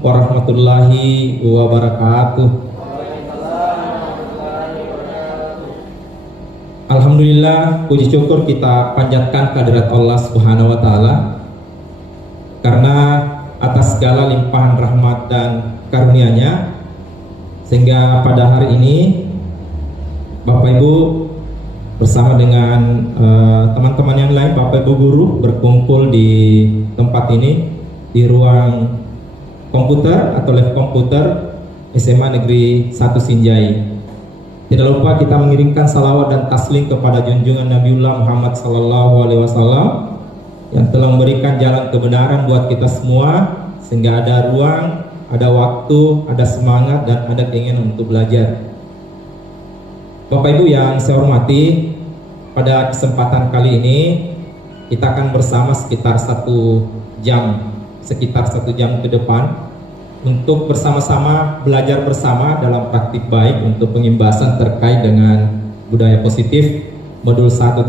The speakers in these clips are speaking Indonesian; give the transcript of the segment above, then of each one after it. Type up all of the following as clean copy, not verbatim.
warahmatullahi wabarakatuh. Alhamdulillah, puji syukur kita panjatkan kehadirat Allah Subhanahu wa taala karena atas segala limpahan rahmat dan karunia-Nya sehingga pada hari ini Bapak Ibu bersama dengan teman-teman yang lain, Bapak Ibu guru berkumpul di tempat ini di ruang komputer atau lab komputer SMA Negeri 1 Sinjai. Tidak lupa kita mengirimkan salawat dan taslim kepada junjungan Nabiullah Muhammad SAW yang telah memberikan jalan kebenaran buat kita semua sehingga ada ruang, ada waktu, ada semangat dan ada keinginan untuk belajar. Bapak Ibu yang saya hormati, pada kesempatan kali ini kita akan bersama sekitar 1 jam ke depan untuk bersama-sama belajar bersama dalam praktik baik untuk pengimbasan terkait dengan budaya positif modul 1.4.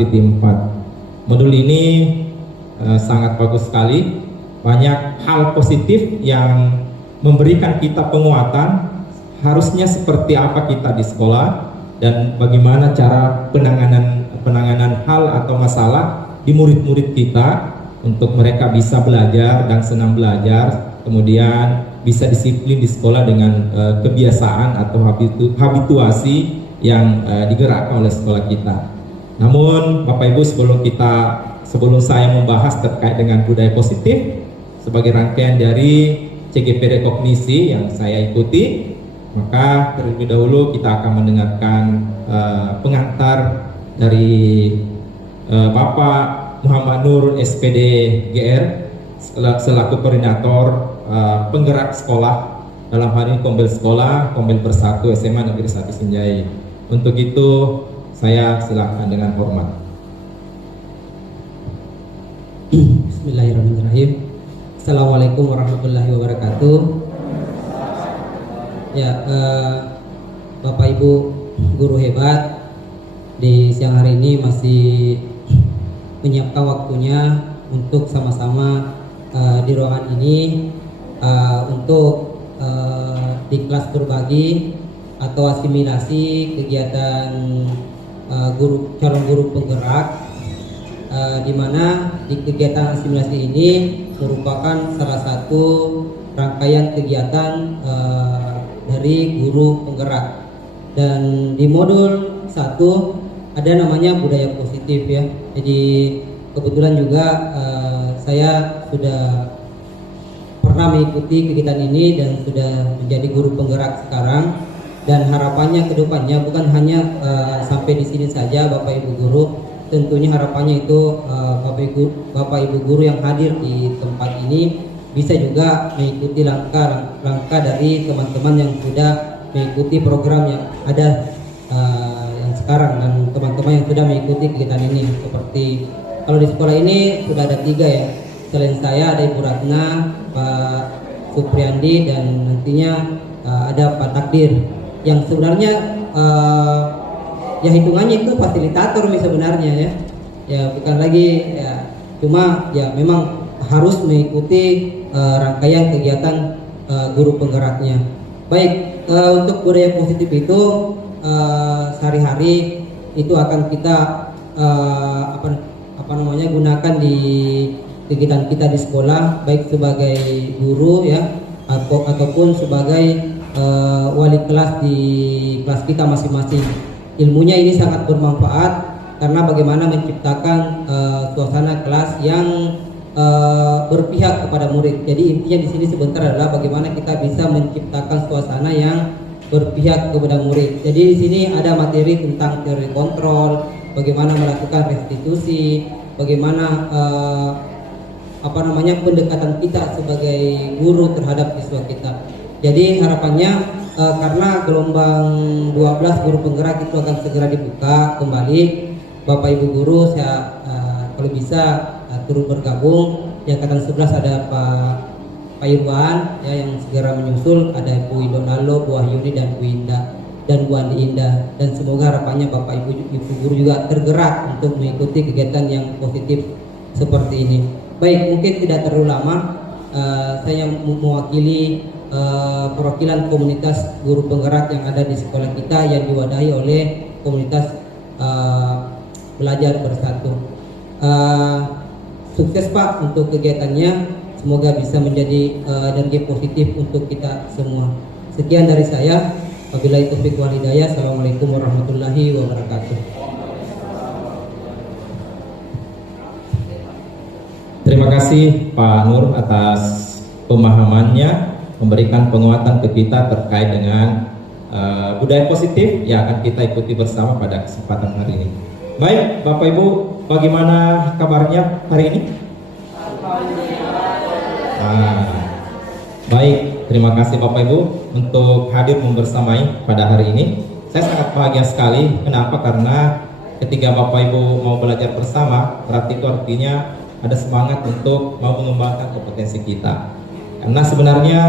Modul ini sangat bagus sekali, banyak hal positif yang memberikan kita penguatan harusnya seperti apa kita di sekolah dan bagaimana cara penanganan hal atau masalah di murid-murid kita untuk mereka bisa belajar dan senang belajar, kemudian bisa disiplin di sekolah dengan kebiasaan atau habituasi yang digerakkan oleh sekolah kita. Namun Bapak Ibu, sebelum saya membahas terkait dengan budaya positif sebagai rangkaian dari CGP Rekognisi yang saya ikuti, maka terlebih dahulu kita akan mendengarkan pengantar dari Bapak Muhammad Nur SPD GR selaku koordinator penggerak sekolah, dalam hal ini Kombel Sekolah Kombel Bersatu SMA Negeri 1 Sinjai. Untuk itu saya silakan dengan hormat. Bismillahirrahmanirrahim. Assalamualaikum warahmatullahi wabarakatuh. Ya, Bapak Ibu guru hebat, di siang hari ini masih menyiapkan waktunya untuk sama-sama di ruangan ini untuk di kelas berbagi atau asimilasi kegiatan calon guru penggerak, di mana di kegiatan asimilasi ini merupakan salah satu rangkaian kegiatan dari guru penggerak, dan di modul 1 ada namanya budaya positif ya. Jadi kebetulan juga saya sudah pernah mengikuti kegiatan ini dan sudah menjadi guru penggerak sekarang, dan harapannya ke depannya bukan hanya sampai di sini saja Bapak Ibu guru, tentunya harapannya itu Bapak Ibu guru yang hadir di tempat ini bisa juga mengikuti langkah dari teman-teman yang sudah mengikuti program yang ada yang sekarang, dan teman-teman yang sudah mengikuti kegiatan ini. Seperti kalau di sekolah ini sudah ada 3 ya, selain saya ada Ibu Ratna, Pak Supriyandi, dan nantinya ada Pak Takdir yang sebenarnya ya hitungannya itu fasilitator nih sebenarnya ya bukan lagi ya, cuma ya memang harus mengikuti rangkaian kegiatan guru penggeraknya. Baik, untuk budaya positif itu sehari-hari itu akan kita gunakan di kegiatan kita di sekolah, baik sebagai guru ya ataupun sebagai wali kelas di kelas kita masing-masing. Ilmunya ini sangat bermanfaat karena bagaimana menciptakan suasana kelas yang berpihak kepada murid. Jadi intinya di sini sebentar adalah bagaimana kita bisa menciptakan suasana yang berpihak kepada murid. Jadi di sini ada materi tentang teori kontrol, bagaimana melakukan restitusi, bagaimana pendekatan kita sebagai guru terhadap siswa kita. Jadi harapannya karena gelombang 12 guru penggerak itu akan segera dibuka kembali, Bapak Ibu guru saya kalau bisa turut bergabung. Di angkatan 11 ada Pak Irwan ya, yang segera menyusul, ada Bu Idonalo, Bu Wahyuni, dan Bu Indah dan Bu Andi Indah, dan semoga harapannya Bapak Ibu guru juga tergerak untuk mengikuti kegiatan yang positif seperti ini. Baik, mungkin tidak terlalu lama, saya mewakili perwakilan komunitas guru penggerak yang ada di sekolah kita yang diwadahi oleh komunitas belajar bersatu. Sukses Pak untuk kegiatannya. Semoga bisa menjadi energi positif untuk kita semua. Sekian dari saya. Wabillahi taufiq wal hidayah. Assalamualaikum warahmatullahi wabarakatuh. Terima kasih Pak Nur atas pemahamannya, memberikan penguatan ke kita terkait dengan budaya positif yang akan kita ikuti bersama pada kesempatan hari ini. Baik, Bapak Ibu, bagaimana kabarnya hari ini? Baik, terima kasih Bapak Ibu untuk hadir membersamai pada hari ini. Saya sangat bahagia sekali. Kenapa? Karena ketika Bapak Ibu mau belajar bersama, berarti itu artinya ada semangat untuk mau mengembangkan kompetensi kita. Karena sebenarnya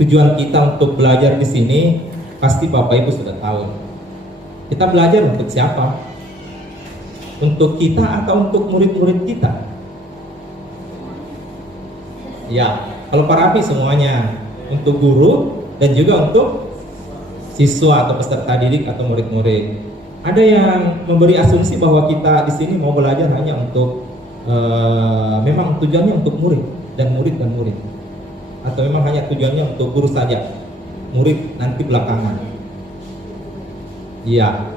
tujuan kita untuk belajar di sini pasti Bapak Ibu sudah tahu. Kita belajar untuk siapa? Untuk kita atau untuk murid-murid kita? Ya, kalau Parapi semuanya, untuk guru dan juga untuk siswa atau peserta didik atau murid-murid. Ada yang memberi asumsi bahwa kita di sini mau belajar hanya untuk memang tujuannya untuk murid dan murid, atau memang hanya tujuannya untuk guru saja, murid nanti belakangan. Iya.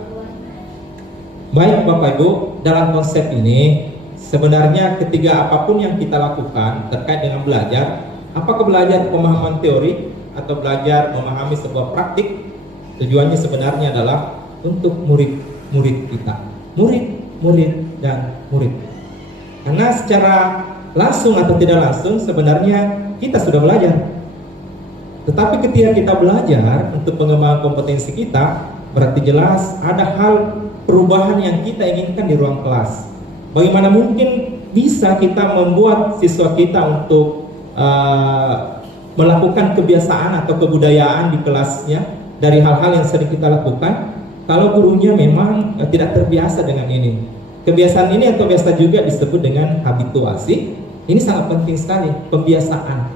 Baik Bapak Ibu, dalam konsep ini sebenarnya ketiga apapun yang kita lakukan terkait dengan belajar, apakah belajar pemahaman teori atau belajar memahami sebuah praktik, tujuannya sebenarnya adalah untuk murid-murid kita, murid dan murid. Karena secara langsung atau tidak langsung sebenarnya kita sudah belajar. Tetapi ketika kita belajar untuk pengembangan kompetensi kita, berarti jelas ada hal perubahan yang kita inginkan di ruang kelas. Bagaimana mungkin bisa kita membuat siswa kita untuk melakukan kebiasaan atau kebudayaan di kelasnya dari hal-hal yang sering kita lakukan kalau gurunya memang tidak terbiasa dengan ini. Kebiasaan ini atau biasa juga disebut dengan habituasi. Ini sangat penting sekali, pembiasaan.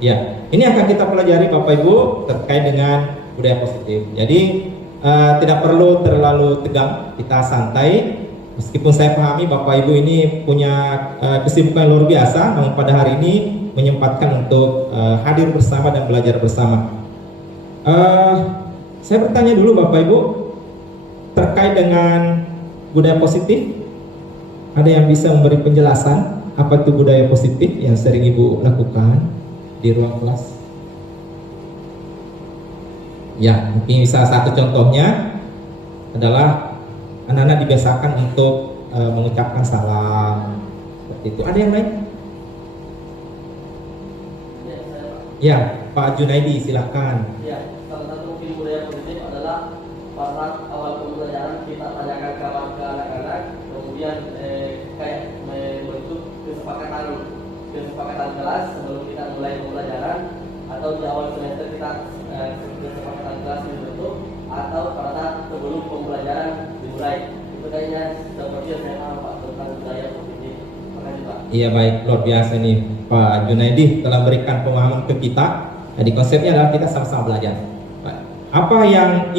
Ya, ini akan kita pelajari Bapak Ibu terkait dengan budaya positif. Jadi tidak perlu terlalu tegang, kita santai. Meskipun saya pahami Bapak Ibu ini punya kesibukan luar biasa, namun pada hari ini menyempatkan untuk hadir bersama dan belajar bersama. Saya bertanya dulu Bapak Ibu terkait dengan budaya positif. Ada yang bisa memberi penjelasan apa itu budaya positif yang sering Ibu lakukan di ruang kelas? Ya, mungkin salah satu contohnya adalah anak-anak dibiasakan untuk mengucapkan salam seperti itu. Ada yang lain? Ya, Pak Junaidi silakan. Ya, salah satu mungkin budaya positif adalah pada awal pembelajaran kita tanyakan kabar ke anak-anak, kemudian kayak membentuk kesepakatan kelas sebelum kita mulai pembelajaran, atau di awal semester kita kesepakatan kelas dibentuk, atau pada sebelum pembelajaran dimulai. Itu kayaknya seperti yang saya paham Pak tentang budaya positif. Makasih Pak. Iya, baik, luar biasa nih Pak Junaidi telah berikan pemahaman ke kita. Jadi konsepnya adalah kita sama-sama belajar. Apa yang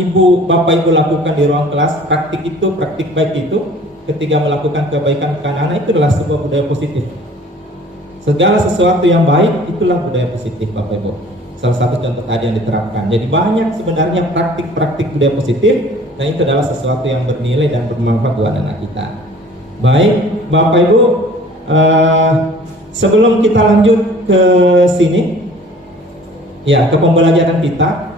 Bapak Ibu lakukan di ruang kelas, praktik baik itu, ketika melakukan kebaikan ke anak-anak, itu adalah sebuah budaya positif. Segala sesuatu yang baik itulah budaya positif Bapak Ibu. Salah satu contoh tadi yang diterapkan. Jadi banyak sebenarnya praktik-praktik budaya positif, dan itu adalah sesuatu yang bernilai dan bermanfaat buat anak kita. Baik Bapak Ibu, sebelum kita lanjut ke sini, ya ke pembelajaran kita,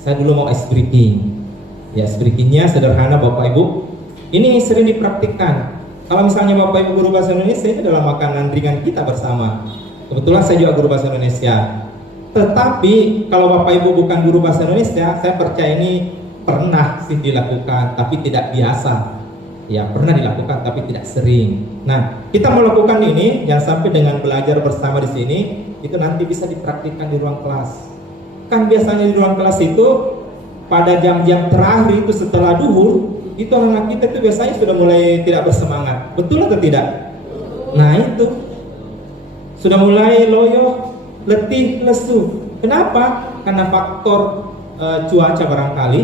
saya dulu mau ice breaking. Ya, ice breakingnya sederhana Bapak Ibu. Ini sering dipraktikkan. Kalau misalnya Bapak Ibu guru bahasa Indonesia, itu adalah makanan ringan kita bersama. Kebetulan saya juga guru bahasa Indonesia. Tetapi kalau Bapak Ibu bukan guru bahasa Indonesia, saya percaya ini pernah sih dilakukan, tapi tidak biasa. Ya, pernah dilakukan tapi tidak sering. Nah, kita melakukan ini jangan sampai dengan belajar bersama di sini itu nanti bisa dipraktikkan di ruang kelas. Kan biasanya di ruang kelas itu pada jam-jam terakhir itu setelah duhur, itu anak kita itu biasanya sudah mulai tidak bersemangat. Betul atau tidak? Nah, itu sudah mulai loyo, letih, lesu. Kenapa? Karena faktor cuaca barangkali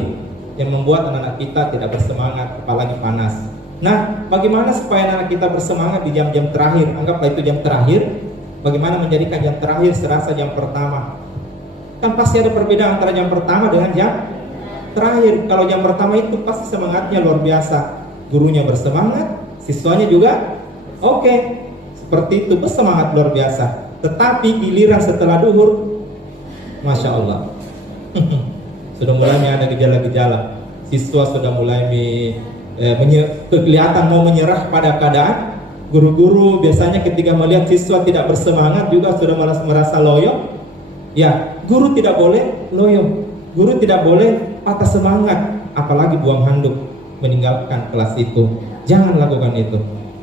yang membuat anak-anak kita tidak bersemangat, apalagi panas. Nah, bagaimana supaya anak kita bersemangat di jam-jam terakhir? Anggaplah itu jam terakhir. Bagaimana menjadikan jam terakhir serasa jam pertama? Kan pasti ada perbedaan antara jam pertama dengan jam terakhir. Kalau jam pertama itu pasti semangatnya luar biasa. Gurunya bersemangat, siswanya juga oke. Seperti itu, bersemangat luar biasa. Tetapi giliran setelah duhur, Masya Allah, sudah mulai ada gejala-gejala. Siswa sudah mulai kelihatan mau menyerah pada keadaan. Guru-guru biasanya ketika melihat siswa tidak bersemangat juga sudah merasa loyo. Ya, guru tidak boleh loyo. Guru tidak boleh patah semangat, apalagi buang handuk meninggalkan kelas itu. Jangan lakukan itu.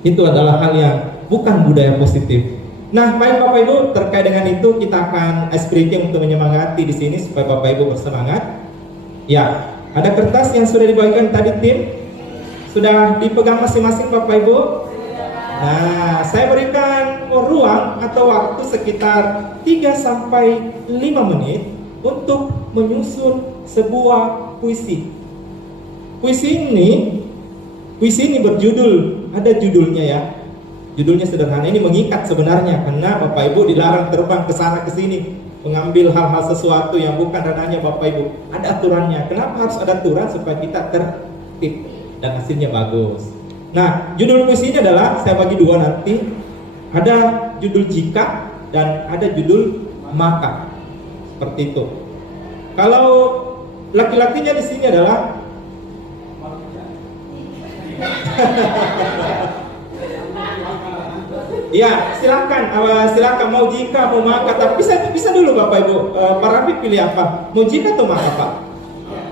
Itu adalah hal yang bukan budaya positif. Nah, baik Bapak Ibu, terkait dengan itu kita akan ice breaking untuk menyemangati di sini supaya Bapak Ibu bersemangat. Ya, ada kertas yang sudah dibagikan tadi tim. Sudah dipegang masing-masing Bapak Ibu? Nah, saya berikan ruang atau waktu sekitar 3 sampai 5 menit untuk menyusun sebuah puisi. Puisi ini berjudul, ada judulnya ya. Judulnya sederhana, ini mengikat sebenarnya karena Bapak Ibu dilarang terbang ke sana ke sini mengambil hal-hal sesuatu yang bukan ranahnya Bapak Ibu. Ada aturannya. Kenapa harus ada aturan? Supaya kita tertib dan hasilnya bagus. Nah, judul puisi ini adalah, saya bagi dua nanti. Ada judul jika dan ada judul maka. Seperti itu. Kalau laki-lakinya di sini adalah ya, silakan mau jika mau maka, tapi bisa dulu Bapak Ibu. Pak Rafi pilih apa? Mau jika atau maka Pak?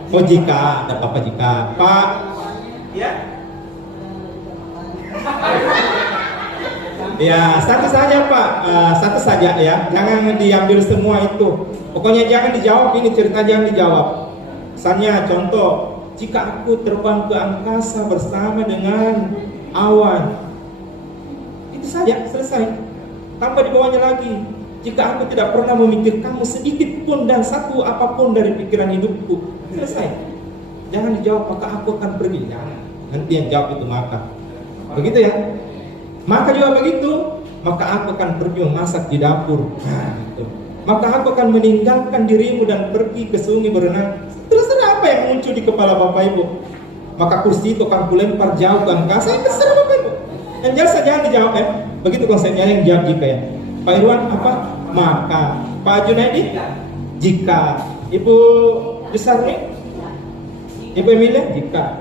Mau jika, ada apa jika Pak? Ya. Ya, satu saja Pak, satu saja ya. Jangan diambil semua itu. Pokoknya jangan dijawab ini cerita, jangan dijawab. Misalnya contoh, jika aku terbang ke angkasa bersama dengan awan. Itu saja, selesai. Tambah di bawahnya lagi, jika aku tidak pernah memikirkanmu sedikit pun dan satu apapun dari pikiran hidupku. Selesai. Jangan dijawab maka aku akan pergi. Jangan. Nanti yang jawab itu maka. Begitu ya. Maka juga begitu, maka aku akan pergi memasak di dapur. Nah, gitu. Maka aku akan meninggalkan dirimu dan pergi ke sungai berenang. Terserah apa yang muncul di kepala Bapak Ibu. Maka kursi itu akan kulempar jauh ke angkasa. Terserah Bapak Ibu. Yang jelas jangan dijawab ya. Begitu konsepnya yang jawab jika ya. Pak Irwan apa? Maka. Pak Junaidi? Jika. Ibu Yusarni? Ibu Emilia? Jika.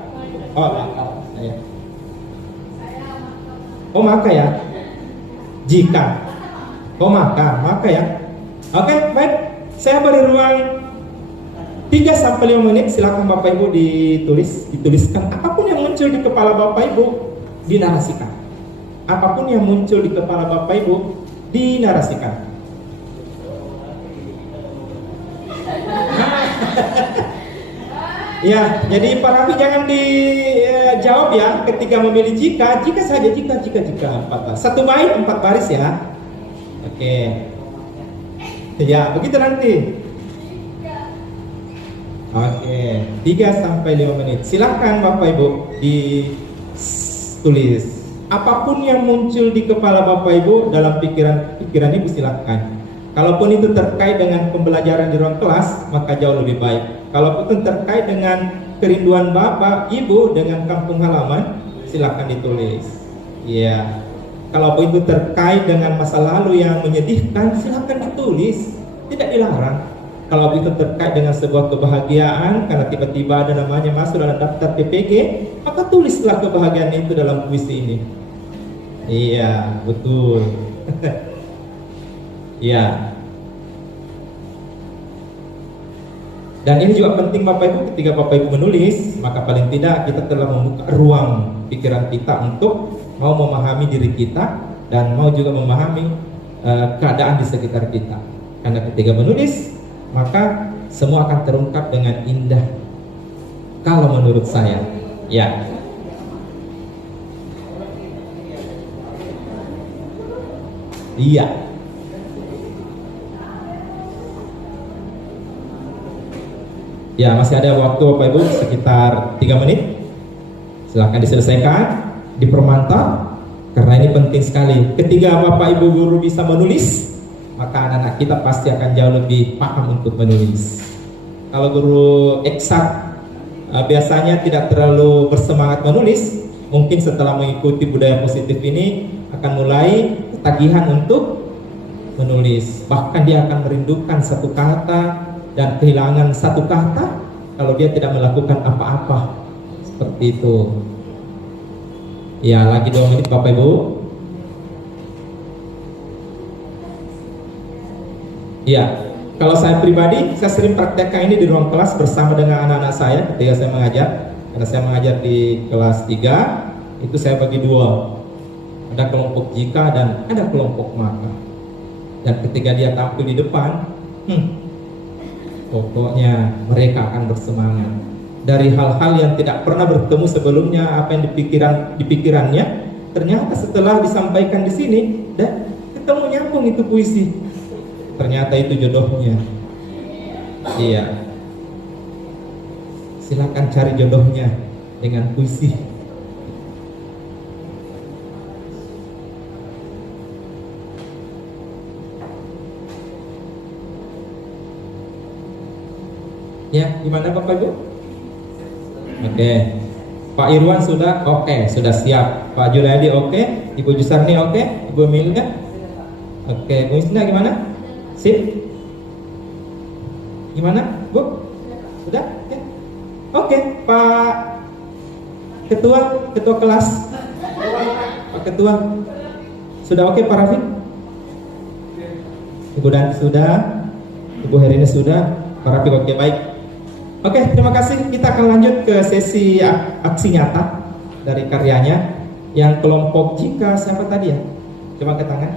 Oh, saya. Oh maka ya. Jika. Oh maka ya. Oke, baik. Saya beri ruang 3 sampai 5 menit. Silakan Bapak Ibu dituliskan apapun yang muncul di kepala Bapak Ibu, dinarasikan. Apapun yang muncul di kepala Bapak Ibu, dinarasikan. Ya, jadi Pak Rafi jangan dijawab ya ketika memilih jika saja, jika 4 satu bait 4 baris ya. Oke. Ya, begitu nanti. Oke, 3 sampai 5 menit. Silakan Bapak Ibu ditulis. Apapun yang muncul di kepala Bapak Ibu dalam pikiran Ibu silakan. Kalaupun itu terkait dengan pembelajaran di ruang kelas, maka jauh lebih baik. Kalaupun terkait dengan kerinduan Bapak Ibu dengan kampung halaman, silakan ditulis. Iya. Kalaupun itu terkait dengan masa lalu yang menyedihkan, silakan ditulis. Tidak dilarang. Kalau itu terkait dengan sebuah kebahagiaan karena tiba-tiba ada namanya masuk dalam daftar PPG, maka tulislah kebahagiaan itu dalam puisi ini. Iya, betul. Iya. Dan ini juga penting Bapak Ibu, ketika Bapak Ibu menulis, maka paling tidak kita telah membuka ruang pikiran kita untuk mau memahami diri kita dan mau juga memahami keadaan di sekitar kita. Karena ketika menulis, maka semua akan terungkap dengan indah. Kalau menurut saya, ya. Iya. Ya, masih ada waktu Bapak Ibu sekitar 3 menit. Silakan diselesaikan, dipermantap, karena ini penting sekali. Ketika Bapak Ibu guru bisa menulis, maka anak-anak kita pasti akan jauh lebih paham untuk menulis. Kalau guru eksak biasanya tidak terlalu bersemangat menulis, mungkin setelah mengikuti budaya positif ini akan mulai ketagihan untuk menulis. Bahkan dia akan merindukan satu kata dan kehilangan satu kata kalau dia tidak melakukan apa-apa. Seperti itu. Ya, lagi 2 menit Bapak Ibu. Ya, kalau saya pribadi, saya sering praktekkan ini di ruang kelas bersama dengan anak-anak saya ketika saya mengajar. Karena saya mengajar di kelas 3, itu saya bagi 2. Ada kelompok jika dan ada kelompok maka. Dan ketika dia tampil di depan, pokoknya mereka akan bersemangat. Dari hal-hal yang tidak pernah bertemu sebelumnya, apa yang di pikirannya, ternyata setelah disampaikan di sini, dan ketemu nyambung itu puisi. Ternyata itu jodohnya. Iya. Silakan cari jodohnya dengan puisi. Ya, gimana Bapak Ibu? Oke. Pak Irwan sudah oke, sudah siap. Pak Junaidi oke, Ibu Jusarni oke, Ibu Emilia oke, Bu Isna gimana? Sip. Gimana, Bu? Sudah? Oke, Pak Ketua kelas. Pak Ketua. Sudah oke Pak Rafiq? Ibu Dan sudah. Ibu Herina sudah. Pak Rafiq oke, baik. Oke, terima kasih. Kita akan lanjut ke sesi aksi nyata dari karyanya. Yang kelompok jika siapa tadi ya? Coba ke tangan.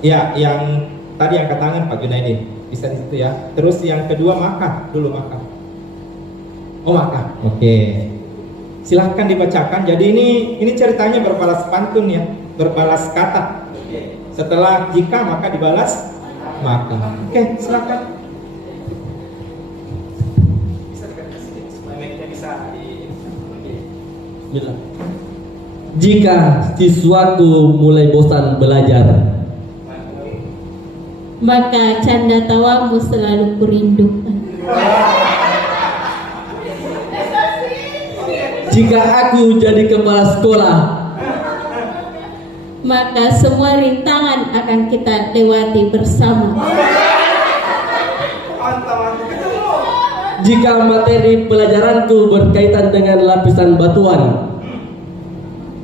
Ya, yang tadi angkat tangan Pak Junaidi. Bisa di situ ya. Terus yang kedua maka dulu maka. Oh maka. Oke. Silahkan dibacakan. Jadi ini ceritanya berbalas pantun ya, berbalas kata. Setelah jika maka dibalas maka. Oke, silakan. Jika siswaku mulai bosan belajar, maka canda tawamu selalu kurindukan. jika aku jadi kepala sekolah, maka semua rintangan akan kita lewati bersama. jika materi pelajaranku berkaitan dengan lapisan batuan,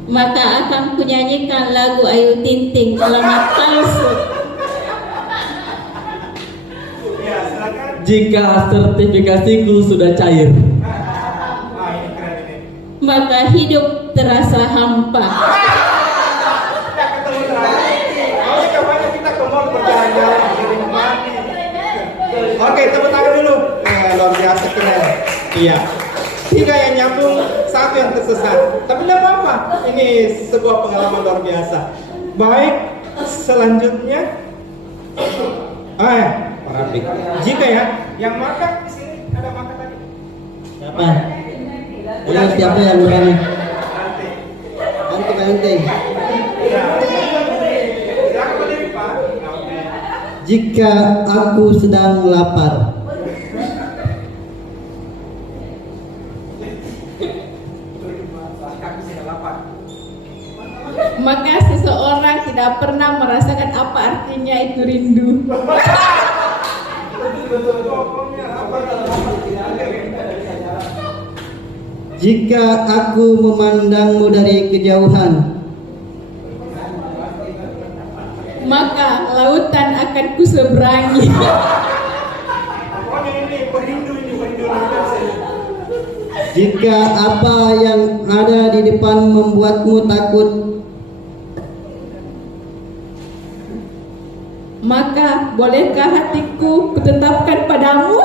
maka akan kunyanyikan lagu Ayu Ting Ting alamat palsu. jika sertifikasiku sudah cair, maka hidup terasa hampa. Oke, tepuk tangan dulu. Luar biasa keren. Iya. 3 yang nyambung, 1 yang tersesat. Tapi tidak apa-apa. Ini sebuah pengalaman luar biasa. Baik, selanjutnya. Pak Rafiq. Jika ya, yang makan di sini ada makan tadi. Siapa? Siapa yang bukan? Nanti. Jika aku sedang lapar, Maka seseorang tidak pernah merasakan apa artinya itu rindu. jika aku memandangmu dari kejauhan, Maka lautan akan kuseberangi. jika apa yang ada di depan membuatmu takut, Maka bolehkah hatiku kutetapkan padamu?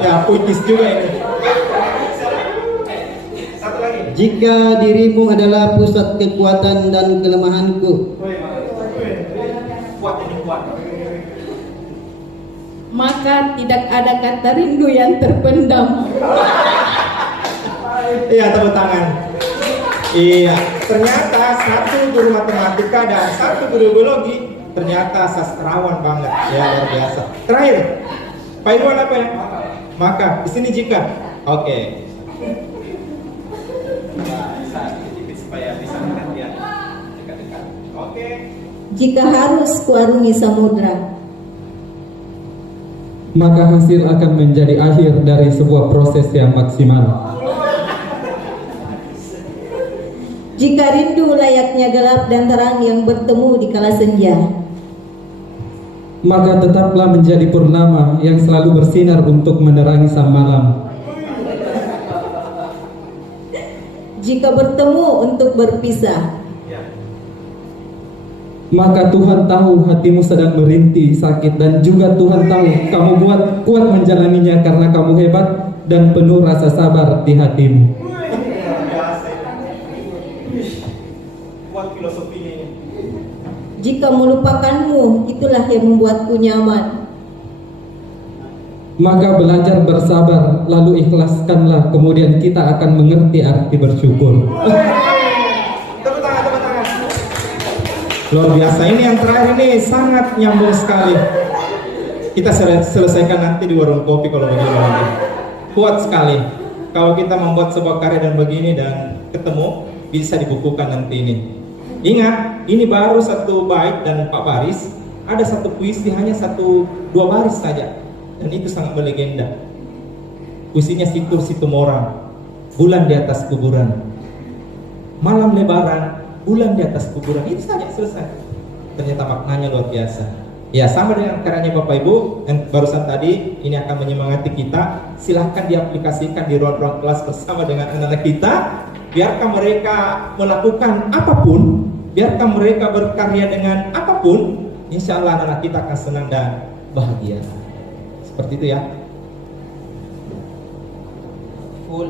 Ya, puitis juga ini. Satu lagi. Jika dirimu adalah pusat kekuatan dan kelemahanku, Kuat ini kuat. maka tidak ada kata rindu yang terpendam. Iya, tepuk tangan. Iya, ternyata satu guru matematika dan satu guru biologi ternyata sastrawan banget, ya luar biasa. Terakhir, Pak Iwan apa ya? Maka di sini jika, oke. Bisa sedikit supaya bisa perhatian dekat-dekat. Oke. Jika harus kuarungi samudra, maka hasil akan menjadi akhir dari sebuah proses yang maksimal. jika rindu layaknya gelap dan terang yang bertemu di kala senja, maka tetaplah menjadi purnama yang selalu bersinar untuk menerangi sang malam. jika bertemu untuk berpisah, Maka Tuhan tahu hatimu sedang merintih sakit, dan juga Tuhan tahu kamu kuat menjalaninya karena kamu hebat dan penuh rasa sabar di hatimu. Kuat filosofi ini. jika melupakanmu itulah yang membuatku nyaman, Maka belajar bersabar, lalu ikhlaskanlah, kemudian kita akan mengerti arti bersyukur. Tepuk tangan, tepuk tangan. Luar biasa, ini yang terakhir ini sangat nyambung sekali. Kita selesaikan nanti di warung kopi kalau begini. Kuat sekali. Kalau kita membuat sebuah karya dan begini dan ketemu, bisa dibukukan nanti ini. Ingat, ini baru satu bait dan Pak Baris, ada satu puisi hanya 1-2 baris saja. Dan itu sangat melegenda. Puisinya Situr Situmorang, bulan di atas kuburan, malam lebaran, bulan di atas kuburan. Itu saja selesai. Ternyata maknanya luar biasa. Ya, sama dengan karyanya Bapak Ibu yang barusan tadi, ini akan menyemangati kita. Silahkan diaplikasikan di ruang-ruang kelas bersama dengan anak-anak kita. Biarkan mereka melakukan apapun, biarkan mereka berkarya dengan apapun, insya Allah anak-anak kita akan senang dan bahagia. Seperti itu ya. Full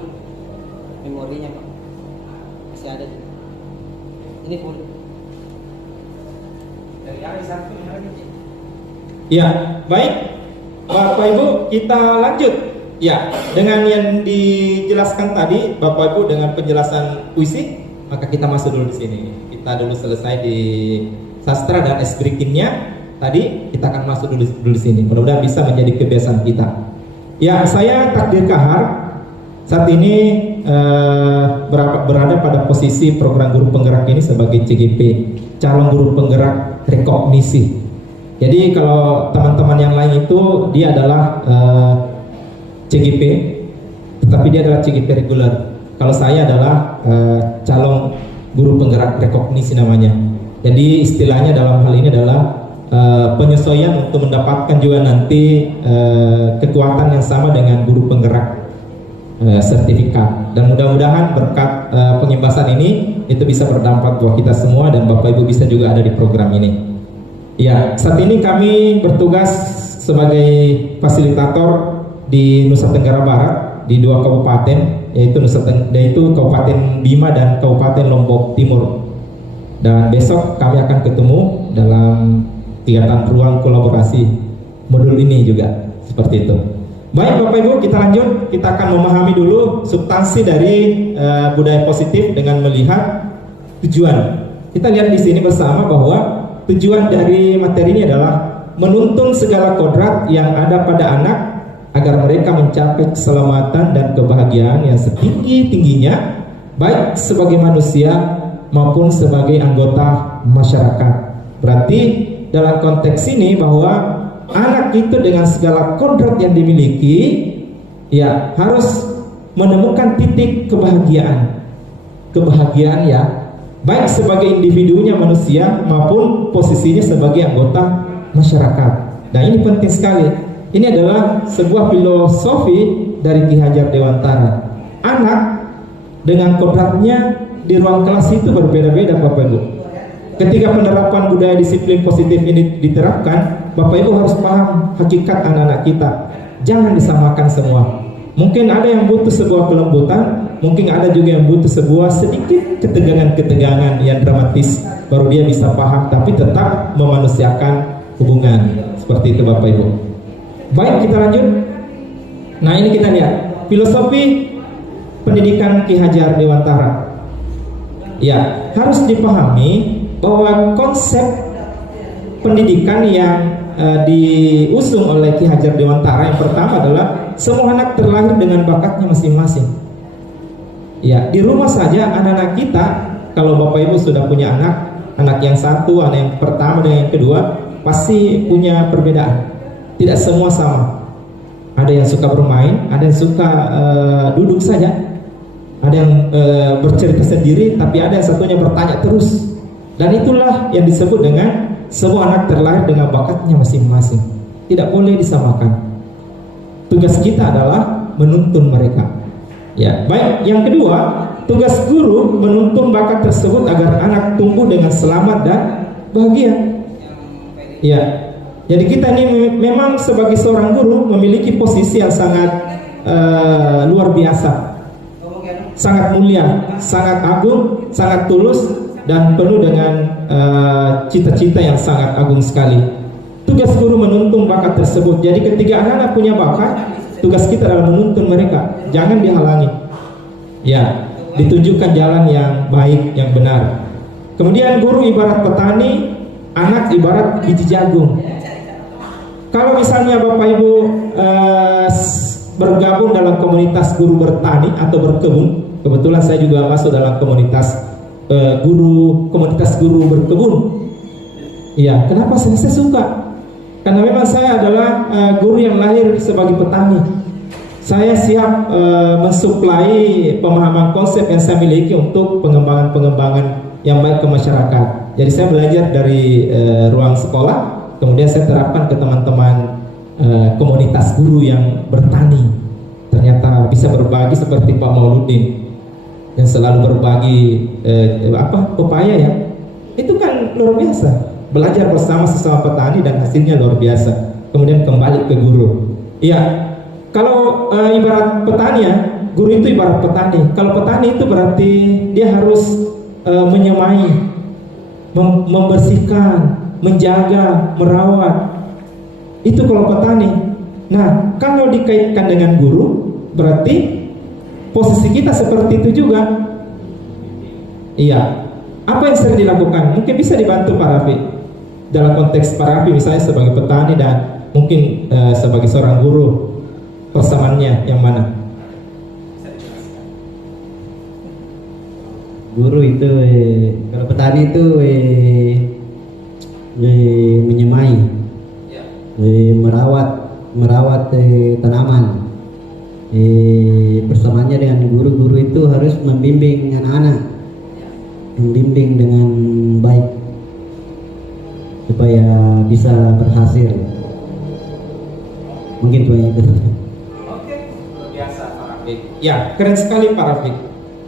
memorinya Pak, masih ada. Ini full. Ya, baik Bapak Ibu, kita lanjut. Ya, dengan yang dijelaskan tadi Bapak Ibu dengan penjelasan puisi, maka kita masuk dulu di sini. Kita dulu selesai di sastra dan esbrikinnya. Tadi kita akan masuk dulu di sini. Mudah-mudahan bisa menjadi kebiasaan kita. Ya, saya Takdir Kahar. Saat ini berada pada posisi program guru penggerak ini sebagai CGP, calon guru penggerak rekognisi. Jadi kalau teman-teman yang lain itu dia adalah CGP, tetapi dia adalah CGP reguler. Kalau saya adalah calon guru penggerak rekognisi namanya. Jadi istilahnya dalam hal ini adalah penyesuaian untuk mendapatkan juga nanti kekuatan yang sama dengan guru penggerak sertifikat. Dan mudah-mudahan berkat pengimbasan ini itu bisa berdampak buat kita semua dan Bapak Ibu bisa juga ada di program ini. Ya, saat ini kami bertugas sebagai fasilitator di Nusa Tenggara Barat di 2 kabupaten, yaitu Kabupaten Bima dan Kabupaten Lombok Timur. Dan besok kami akan ketemu dalam kegiatan ruang kolaborasi modul ini juga seperti itu. Baik Bapak Ibu, kita lanjut. Kita akan memahami dulu substansi dari budaya positif dengan melihat tujuan. Kita lihat di sini bersama bahwa tujuan dari materi ini adalah menuntun segala kodrat yang ada pada anak agar mereka mencapai keselamatan dan kebahagiaan yang setinggi-tingginya, baik sebagai manusia maupun sebagai anggota masyarakat. Berarti dalam konteks ini bahwa anak itu dengan segala kodrat yang dimiliki ya harus menemukan titik kebahagiaan ya, baik sebagai individunya manusia maupun posisinya sebagai anggota masyarakat. Nah, ini penting sekali. Ini adalah sebuah filosofi dari Ki Hajar Dewantara. Anak dengan kodratnya di ruang kelas itu berbeda-beda Bapak Ibu. Ketika penerapan budaya disiplin positif ini diterapkan, Bapak Ibu harus paham hakikat anak-anak kita. Jangan disamakan semua. Mungkin ada yang butuh sebuah kelembutan, mungkin ada juga yang butuh sebuah sedikit ketegangan-ketegangan yang dramatis baru dia bisa paham, tapi tetap memanusiakan hubungan. Seperti itu Bapak Ibu. Baik, kita lanjut. Nah, ini kita lihat filosofi pendidikan Ki Hajar Dewantara. Ya, harus dipahami bahwa konsep pendidikan yang diusung oleh Ki Hajar Dewantara yang pertama adalah semua anak terlahir dengan bakatnya masing-masing. Ya, di rumah saja anak-anak kita, kalau Bapak Ibu sudah punya anak yang satu, anak yang pertama dan yang kedua, pasti punya perbedaan. Tidak semua sama. Ada yang suka bermain, ada yang suka duduk saja, ada yang bercerita sendiri, tapi ada yang satunya bertanya terus. Dan itulah yang disebut dengan semua anak terlahir dengan bakatnya masing-masing. Tidak boleh disamakan. Tugas kita adalah menuntun mereka. Ya, baik. Yang kedua, tugas guru menuntun bakat tersebut agar anak tumbuh dengan selamat dan bahagia. Ya, jadi kita ini memang sebagai seorang guru memiliki posisi yang sangat luar biasa, sangat mulia, sangat agung, sangat tulus, dan penuh dengan cita-cita yang sangat agung sekali. Tugas guru menuntun bakat tersebut. Jadi ketika anak-anak punya bakat, tugas kita adalah menuntun mereka, jangan dihalangi. Ya, ditunjukkan jalan yang baik, yang benar. Kemudian guru ibarat petani, anak ibarat biji jagung. Kalau misalnya Bapak Ibu bergabung dalam komunitas guru bertani atau berkebun, kebetulan saya juga masuk dalam komunitas guru berkebun. Iya, kenapa saya suka? Karena memang saya adalah guru yang lahir sebagai petani. Saya siap mensuplai pemahaman konsep yang saya miliki untuk pengembangan yang baik ke masyarakat. Jadi saya belajar dari ruang sekolah, kemudian saya terapkan ke teman-teman komunitas guru yang bertani. Ternyata bisa berbagi seperti Pak Mauludin yang selalu berbagi pepaya ya. Itu kan luar biasa. Belajar bersama sesama petani dan hasilnya luar biasa. Kemudian kembali ke guru. Iya. Kalau ibarat petani ya, guru itu ibarat petani. Kalau petani itu berarti dia harus menyemai, membersihkan, menjaga, merawat. Itu kalau petani. Nah, kalau dikaitkan dengan guru, berarti posisi kita seperti itu juga. Iya. Apa yang sering dilakukan? Mungkin bisa dibantu Pak Rafi. Dalam konteks Pak Rafi misalnya sebagai petani dan mungkin sebagai seorang guru, persamaannya yang mana? Guru itu kalau petani itu menyemai, merawat tanaman. Persamaannya dengan guru itu harus membimbing anak-anak, membimbing dengan baik supaya bisa berhasil. Mungkin itu. Oke, luar biasa Pak Rafiq. Ya, keren sekali Pak Rafiq.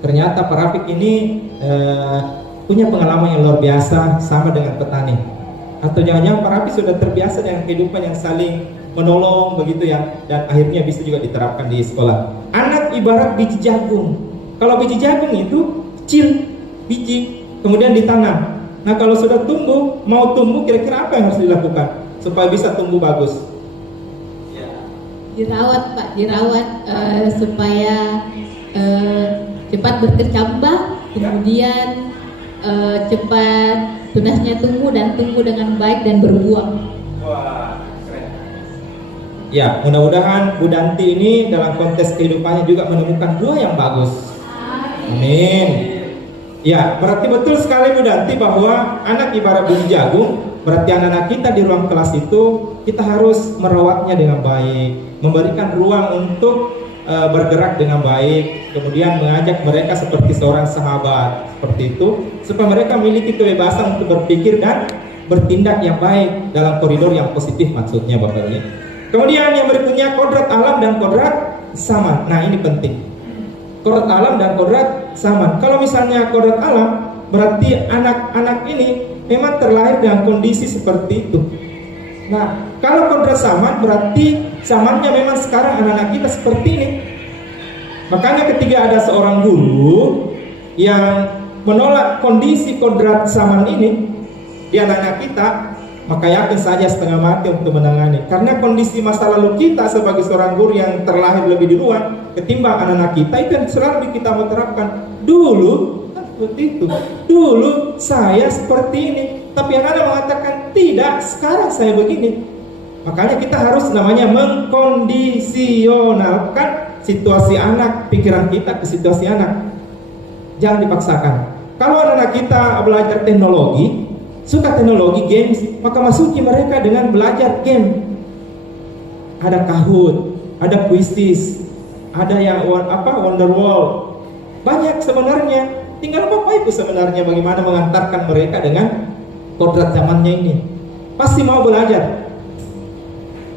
Ternyata Pak Rafiq ini punya pengalaman yang luar biasa sama dengan petani. Atau jangan-jangan Pak Rafiq sudah terbiasa dengan kehidupan yang saling menolong begitu ya, dan akhirnya bisa juga diterapkan di sekolah. Anak ibarat biji jagung. Kalau biji jagung itu kecil biji, kemudian ditanam. Nah kalau sudah tumbuh, mau tumbuh kira-kira apa yang harus dilakukan supaya bisa tumbuh bagus? Dirawat Pak, supaya cepat berkecambah, kemudian cepat tunasnya tumbuh dan tumbuh dengan baik dan berbuah. Wah, keren. Ya, mudah-mudahan Bu Danti ini dalam konteks kehidupannya juga menemukan buah yang bagus. Amin. Ya, berarti betul sekali Bu Danti bahwa anak ibarat biji jagung. Berarti anak-anak kita di ruang kelas itu kita harus merawatnya dengan baik, memberikan ruang untuk bergerak dengan baik, kemudian mengajak mereka seperti seorang sahabat, seperti itu, supaya mereka memiliki kebebasan untuk berpikir dan bertindak yang baik dalam koridor yang positif maksudnya Bapak ini. Kemudian yang berikutnya kodrat alam dan kodrat zaman. Nah ini penting. Kodrat alam dan kodrat zaman. Kalau misalnya kodrat alam berarti anak-anak ini memang terlahir dengan kondisi seperti itu. Nah, kalau kodrat zaman berarti zamannya memang sekarang anak-anak kita seperti ini. Makanya ketika ada seorang guru yang menolak kondisi kodrat zaman ini di anak-anak kita, maka yakin saja setengah mati untuk menangani. Karena kondisi masa lalu kita sebagai seorang guru yang terlahir lebih duluan ketimbang anak-anak kita, itu yang selalu kita mau terapkan. Dulu seperti itu, dulu saya seperti ini, tapi anak-anak mengatakan tidak, sekarang saya begini. Makanya kita harus namanya mengkondisionalkan situasi anak, pikiran kita ke situasi anak. Jangan dipaksakan. Kalau anak-anak kita belajar teknologi, suka teknologi games, maka masuki mereka dengan belajar game. Ada Kahoot, ada Quizizz, ada yang Wonderwall. Banyak sebenarnya. Tinggal Bapak Ibu sebenarnya bagaimana mengantarkan mereka dengan kodrat zamannya ini. Pasti mau belajar.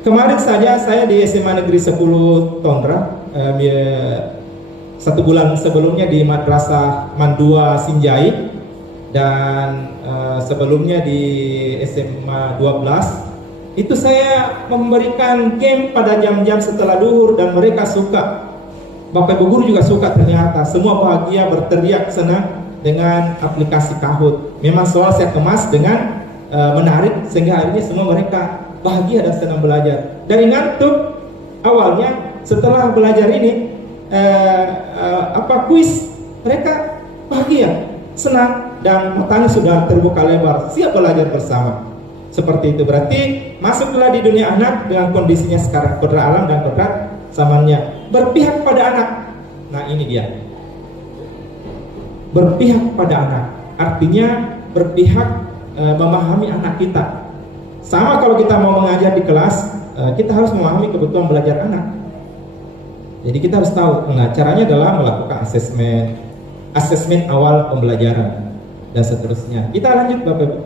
Kemarin saja saya di SMA Negeri 10 Tondra, 1 bulan sebelumnya di Madrasah Mandua Sinjai, dan sebelumnya di SMA 12, itu saya memberikan game pada jam-jam setelah duhur dan mereka suka. Bapak Ibu guru juga suka ternyata. Semua bahagia, berteriak senang dengan aplikasi Kahoot. Memang soal saya kemas dengan menarik sehingga akhirnya semua mereka bahagia dan senang belajar. Dari ngantuk awalnya, setelah belajar ini kuis, mereka bahagia, senang, dan matanya sudah terbuka lebar, siap belajar bersama. Seperti itu. Berarti masuklah di dunia anak dengan kondisinya sekarang, kodrat alam dan kodrat zamannya. Berpihak pada anak. Nah ini dia, berpihak pada anak, artinya berpihak memahami anak kita. Sama kalau kita mau mengajar di kelas, kita harus memahami kebutuhan belajar anak. Jadi kita harus tahu. Nah, caranya adalah melakukan asesmen awal pembelajaran dan seterusnya. Kita lanjut Bapak Ibu.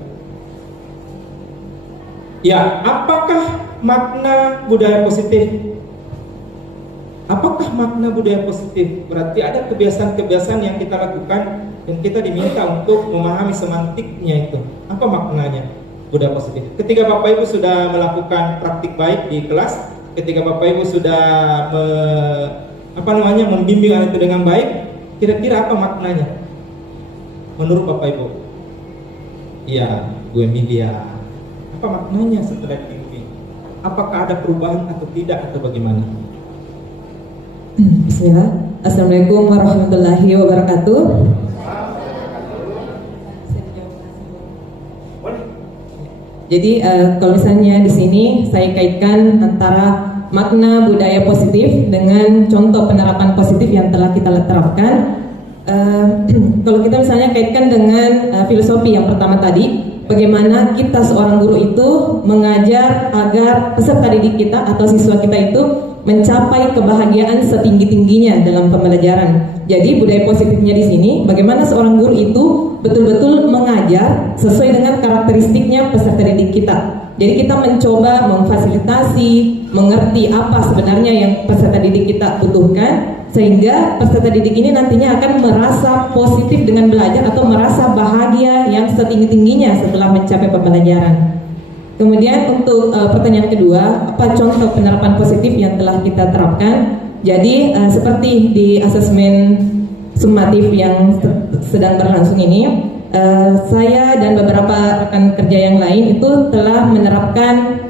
Ya, apakah makna budaya positif? Apakah makna budaya positif? Berarti ada kebiasaan-kebiasaan yang kita lakukan dan kita diminta untuk memahami semantiknya itu. Apa maknanya budaya positif? Ketika Bapak Ibu sudah melakukan praktik baik di kelas, ketika Bapak Ibu sudah membimbing anak itu dengan baik, kira-kira apa maknanya? Menurut Bapak Ibu? Iya, Bu Emilia. Apa maknanya setelah dibimbing? Apakah ada perubahan atau tidak atau bagaimana? Bismillah. Assalamualaikum warahmatullahi wabarakatuh. Jadi kalau misalnya di sini saya kaitkan antara makna budaya positif dengan contoh penerapan positif yang telah kita terapkan. Kalau kita misalnya kaitkan dengan filosofi yang pertama tadi, bagaimana kita seorang guru itu mengajar agar peserta didik kita atau siswa kita itu mencapai kebahagiaan setinggi-tingginya dalam pembelajaran. Jadi budaya positifnya di sini, bagaimana seorang guru itu betul-betul mengajar sesuai dengan karakteristiknya peserta didik kita. Jadi kita mencoba memfasilitasi, mengerti apa sebenarnya yang peserta didik kita butuhkan, sehingga peserta didik ini nantinya akan merasa positif dengan belajar atau merasa bahagia yang setinggi-tingginya setelah mencapai pembelajaran. Kemudian untuk pertanyaan kedua, apa contoh penerapan positif yang telah kita terapkan? Jadi seperti di asesmen sumatif yang sedang berlangsung ini, saya dan beberapa rekan kerja yang lain itu telah menerapkan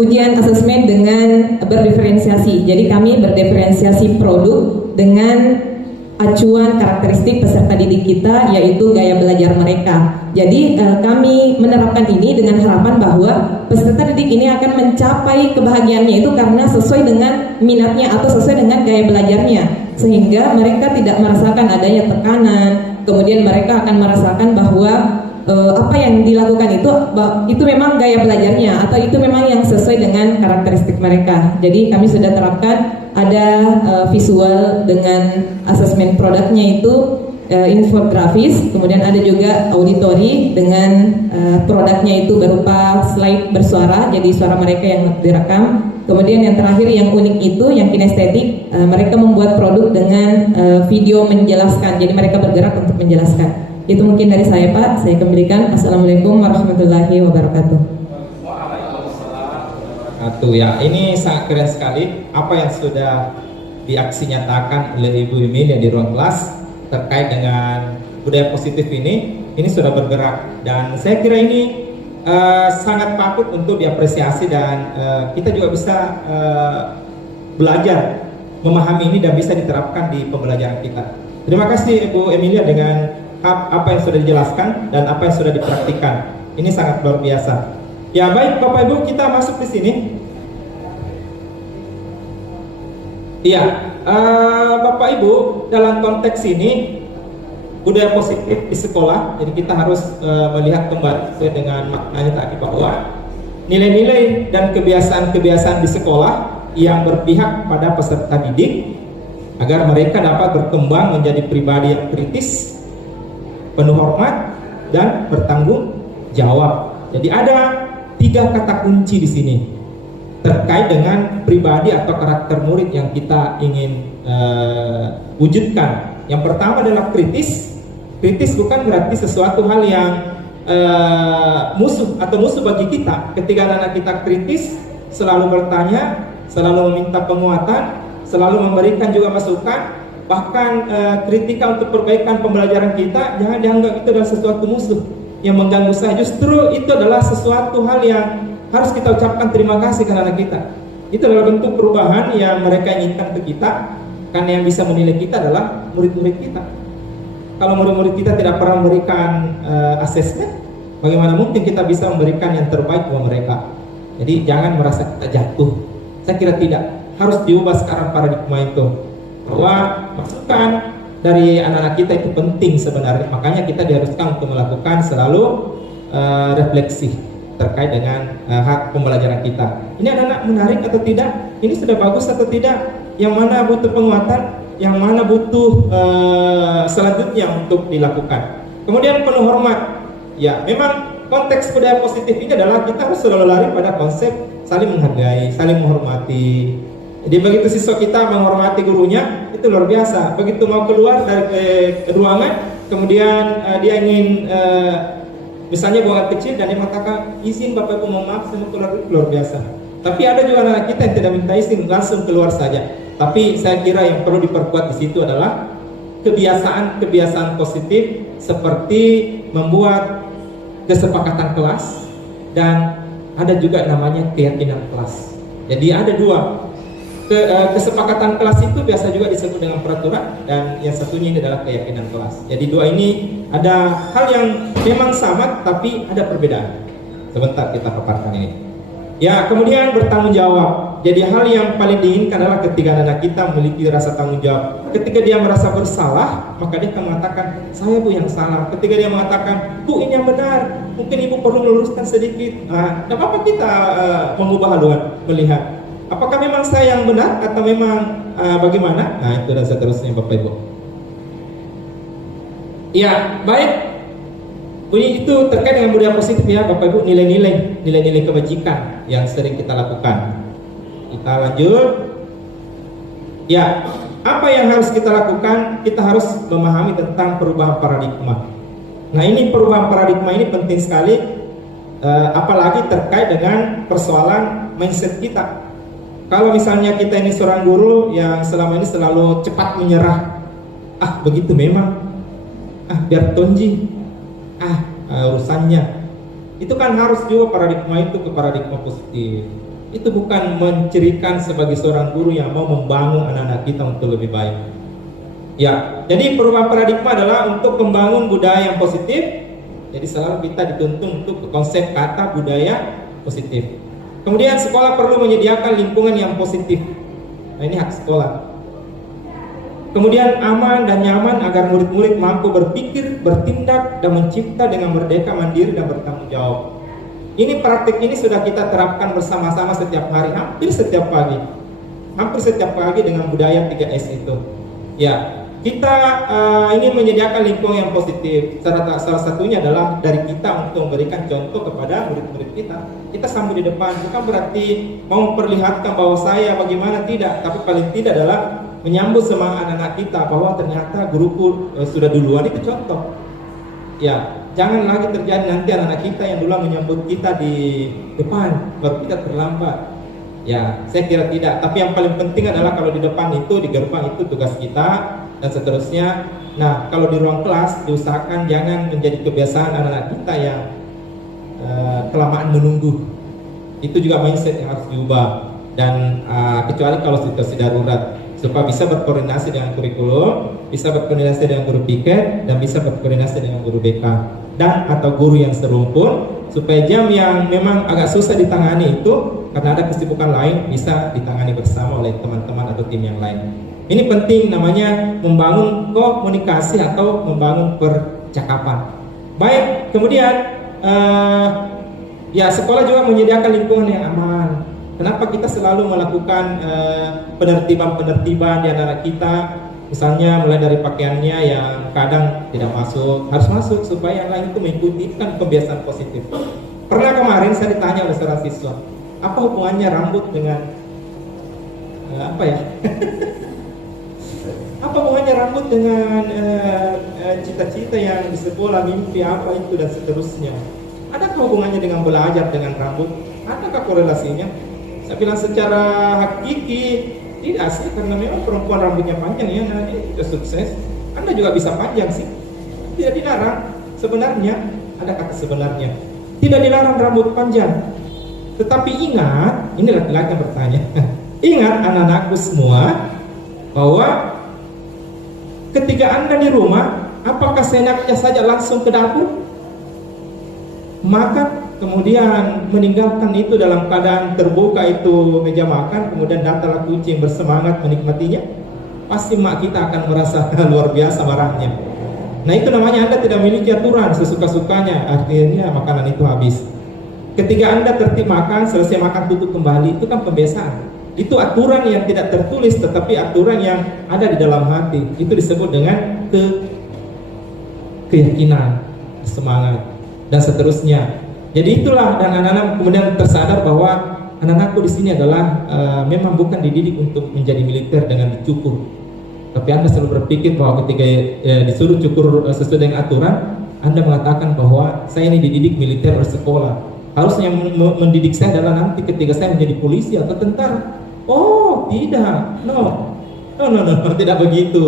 ujian asesmen dengan berdiferensiasi. Jadi kami berdiferensiasi produk dengan acuan karakteristik peserta didik kita, yaitu gaya belajar mereka. Jadi kami menerapkan ini dengan harapan bahwa peserta didik ini akan mencapai kebahagiaannya itu karena sesuai dengan minatnya atau sesuai dengan gaya belajarnya, sehingga mereka tidak merasakan adanya tekanan. Kemudian mereka akan merasakan bahwa apa yang dilakukan itu memang gaya belajarnya atau itu memang yang sesuai dengan karakteristik mereka. Jadi kami sudah terapkan ada visual dengan asesmen produknya itu infografis, kemudian ada juga auditori dengan produknya itu berupa slide bersuara, jadi suara mereka yang direkam. Kemudian yang terakhir yang unik itu yang kinestetik, mereka membuat produk dengan video menjelaskan, jadi mereka bergerak untuk menjelaskan. Itu mungkin dari saya Pak, saya kembalikan. Assalamualaikum warahmatullahi wabarakatuh. Ya, ini sangat keren sekali apa yang sudah diaksi nyatakan oleh Ibu Emilia di ruang kelas terkait dengan budaya positif ini sudah bergerak, dan saya kira ini sangat patut untuk diapresiasi, dan kita juga bisa belajar memahami ini dan bisa diterapkan di pembelajaran kita. Terima kasih Ibu Emilia dengan apa yang sudah dijelaskan dan apa yang sudah dipraktikkan. Ini sangat luar biasa. Ya baik Bapak Ibu, kita masuk di sini. Iya, Bapak Ibu, dalam konteks ini budaya positif di sekolah, jadi kita harus melihat kembali sesuai dengan maknanya tadi bahwa nilai-nilai dan kebiasaan-kebiasaan di sekolah yang berpihak pada peserta didik agar mereka dapat berkembang menjadi pribadi yang kritis, penuh hormat, dan bertanggung jawab. Jadi ada 3 kata kunci di sini terkait dengan pribadi atau karakter murid yang kita ingin wujudkan. Yang pertama adalah kritis. Kritis bukan berarti sesuatu hal yang musuh bagi kita. Ketika anak kita kritis, selalu bertanya, selalu meminta penguatan, selalu memberikan juga masukan, bahkan kritika untuk perbaikan pembelajaran kita, jangan dianggap itu adalah sesuatu musuh yang mengganggu saya. Justru itu adalah sesuatu hal yang harus kita ucapkan terima kasih kepada anak kita. Itu adalah bentuk perubahan yang mereka inginkan ke kita, karena yang bisa menilai kita adalah murid-murid kita. Kalau murid-murid kita tidak pernah memberikan asesmen, bagaimana mungkin kita bisa memberikan yang terbaik buat mereka? Jadi jangan merasa kita jatuh. Saya kira tidak, harus diubah sekarang paradigma itu, bahwa masukan dari anak-anak kita itu penting sebenarnya. Makanya kita diharuskan untuk melakukan selalu refleksi terkait dengan hak pembelajaran kita. Ini anak-anak menarik atau tidak? Ini sudah bagus atau tidak? Yang mana butuh penguatan? Yang mana butuh selanjutnya untuk dilakukan? Kemudian penuh hormat. Ya, memang konteks budaya positif ini adalah kita harus selalu lari pada konsep saling menghargai, saling menghormati. Jadi begitu siswa kita menghormati gurunya, itu luar biasa. Begitu mau keluar dari ruangan, kemudian dia ingin misalnya buang air kecil dan dia mengatakan izin Bapak Ibu, mohon maaf saya mau keluar, luar biasa. Tapi ada juga anak kita yang tidak minta izin, langsung keluar saja. Tapi saya kira yang perlu diperkuat di situ adalah kebiasaan-kebiasaan positif seperti membuat kesepakatan kelas, dan ada juga namanya keyakinan kelas. Jadi ada 2. Kesepakatan kelas itu biasa juga disebut dengan peraturan, dan yang satunya ini adalah keyakinan kelas. Jadi 2 ini ada hal yang memang sama tapi ada perbedaan. Sebentar kita paparkan ini. Ya, kemudian bertanggung jawab. Jadi hal yang paling diinginkan adalah ketika anak kita memiliki rasa tanggung jawab. Ketika dia merasa bersalah, maka dia akan mengatakan, saya Bu yang salah. Ketika dia mengatakan, Bu ini yang benar, mungkin Ibu perlu meluruskan sedikit. Nah, apa kita mengubah haluan, melihat apakah memang saya yang benar atau memang bagaimana? Nah, itu dan seterusnya Bapak Ibu. Ya, baik. Itu terkait dengan budaya positif ya Bapak Ibu, nilai-nilai kebajikan yang sering kita lakukan. Kita lanjut. Ya, apa yang harus kita lakukan? Kita harus memahami tentang perubahan paradigma. Nah, ini perubahan paradigma ini penting sekali, apalagi terkait dengan persoalan mindset kita. Kalau misalnya kita ini seorang guru yang selama ini selalu cepat menyerah, begitu memang, biar tonji, urusannya, itu kan harus juga paradigma itu ke paradigma positif. Itu bukan mencirikan sebagai seorang guru yang mau membangun anak-anak kita untuk lebih baik. Ya, jadi perubahan paradigma adalah untuk membangun budaya yang positif. Jadi selalu kita dituntun untuk konsep kata budaya positif. Kemudian sekolah perlu menyediakan lingkungan yang positif. Nah, ini hak sekolah. Kemudian aman dan nyaman agar murid-murid mampu berpikir, bertindak, dan mencipta dengan merdeka, mandiri, dan bertanggung jawab. Ini praktik ini sudah kita terapkan bersama-sama setiap hari, hampir setiap pagi dengan budaya 3S itu. Ya, kita ingin menyediakan lingkungan yang positif. Salah satunya adalah dari kita untuk memberikan contoh kepada murid-murid kita. Kita sambut di depan, bukan berarti mau memperlihatkan bahwa saya bagaimana, tidak. Tapi paling tidak adalah menyambut semangat anak-anak kita bahwa ternyata guruku sudah duluan, itu contoh. Ya, jangan lagi terjadi nanti anak-anak kita yang duluan menyambut kita di depan, baru kita terlambat. Ya, saya kira tidak. Tapi yang paling penting adalah kalau di depan itu, di gerbang itu tugas kita dan seterusnya. Nah, kalau di ruang kelas diusahakan jangan menjadi kebiasaan anak-anak kita yang kelamaan menunggu. Itu juga mindset yang harus diubah. Dan kecuali kalau situasi darurat, supaya bisa berkoordinasi dengan kurikulum, bisa berkoordinasi dengan guru piket, dan bisa berkoordinasi dengan guru BK dan atau guru yang serumpun, supaya jam yang memang agak susah ditangani itu karena ada kesibukan lain bisa ditangani bersama oleh teman-teman atau tim yang lain. Ini penting, namanya membangun komunikasi atau membangun percakapan. Baik, kemudian ya sekolah juga menyediakan lingkungan yang aman. Kenapa kita selalu melakukan penertiban di anak-anak kita? Misalnya mulai dari pakaiannya yang kadang tidak masuk, harus masuk supaya yang lain itu mengikuti, kan kebiasaan positif. Pernah kemarin saya ditanya oleh seorang siswa, apa hubungannya rambut dengan apa ya? Apa hubungannya rambut dengan cita-cita yang di sekolah, mimpi apa itu dan seterusnya? Adakah hubungannya dengan belajar dengan rambut? Adakah korelasinya? Saya bilang secara hakiki tidak sih, karena memang perempuan rambutnya panjang ya, nah dia sudah sukses. Anda juga bisa panjang sih, tidak dilarang. Sebenarnya ada kata sebenarnya, tidak dilarang rambut panjang. Tetapi ingat, ini laki-laki yang bertanya. Ingat anak-anakku semua, bahwa ketika Anda di rumah, apakah seenaknya saja langsung ke dapur? Maka kemudian meninggalkan itu dalam keadaan terbuka itu meja makan, kemudian datanglah kucing bersemangat menikmatinya, pasti mak kita akan merasa luar biasa marahnya. Nah itu namanya Anda tidak memiliki aturan, sesuka-sukanya, akhirnya makanan itu habis. Ketika Anda tertib makan, selesai makan tutup kembali, itu kan pembiasaan. Itu aturan yang tidak tertulis, tetapi aturan yang ada di dalam hati. Itu disebut dengan keyakinan, semangat, dan seterusnya. Jadi itulah, dan anak-anak kemudian tersadar bahwa anak-anakku di sini adalah memang bukan dididik untuk menjadi militer dengan dicukur. Tapi Anda selalu berpikir bahwa ketika disuruh cukur sesuai dengan aturan, Anda mengatakan bahwa saya ini dididik militer bersekolah. Harusnya mendidik saya adalah nanti ketika saya menjadi polisi atau tentara. Oh tidak, no, tidak begitu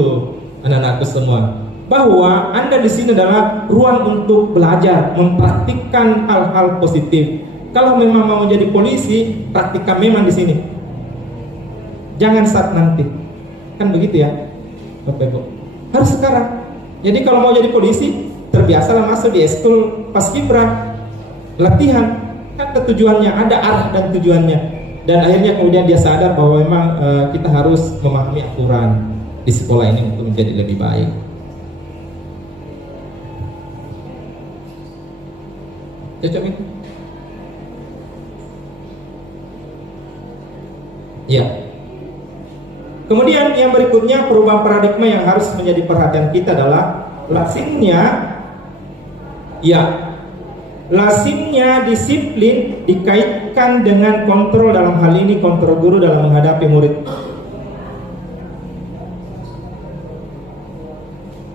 anak-anakku semua. Bahwa Anda di sini adalah ruang untuk belajar, mempraktikkan hal-hal positif. Kalau memang mau menjadi polisi, praktikkan memang di sini. Jangan saat nanti. Kan begitu ya, Bapak Ibu. Harus sekarang. Jadi kalau mau jadi polisi, terbiasalah masuk di eskul paskibra, latihan. Kan tujuannya, ada arah dan tujuannya. Dan akhirnya kemudian dia sadar bahwa memang kita harus memahami aturan di sekolah ini untuk menjadi lebih baik. Cocok itu? Ya. Kemudian yang berikutnya, perubahan paradigma yang harus menjadi perhatian kita adalah lazimnya disiplin dikaitkan dengan kontrol, dalam hal ini kontrol guru dalam menghadapi murid.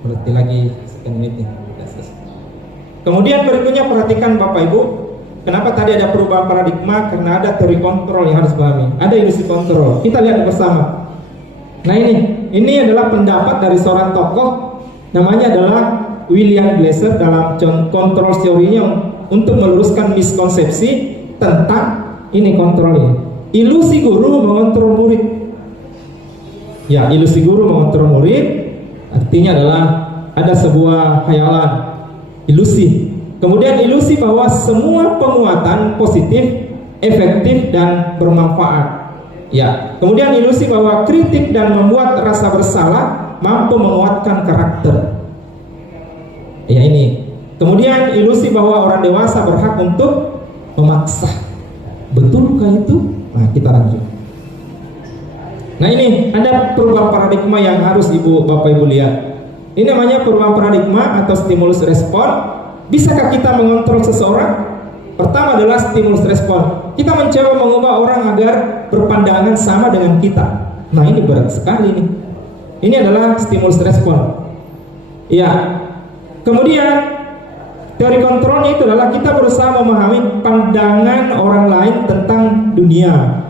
Berarti lagi sekian menit nih. Kemudian berikutnya perhatikan Bapak Ibu, kenapa tadi ada perubahan paradigma? Karena ada teori kontrol yang harus dipahami, ada ilusi kontrol. Kita lihat bersama. Nah ini adalah pendapat dari seorang tokoh, namanya adalah William Glasser dalam kontrol teorinya untuk meluruskan miskonsepsi tentang ini kontrol ini. Ilusi guru mengontrol murid. Ya, ilusi guru mengontrol murid artinya adalah ada sebuah khayalan, ilusi. Kemudian ilusi bahwa semua penguatan positif, efektif dan bermanfaat. Ya, kemudian ilusi bahwa kritik dan membuat rasa bersalah mampu menguatkan karakter. Ya ini. Kemudian ilusi bahwa orang dewasa berhak untuk memaksa. Betulkah itu? Nah, kita lanjut. Nah, ini ada perubahan paradigma yang harus Bapak Ibu lihat. Ini namanya perubahan paradigma atau stimulus respon. Bisakah kita mengontrol seseorang? Pertama adalah stimulus respon. Kita mencoba mengubah orang agar berpandangan sama dengan kita. Nah, ini berat sekali nih. Ini adalah stimulus respon. Ya. Kemudian teori kontrolnya itu adalah kita berusaha memahami pandangan orang lain tentang dunia.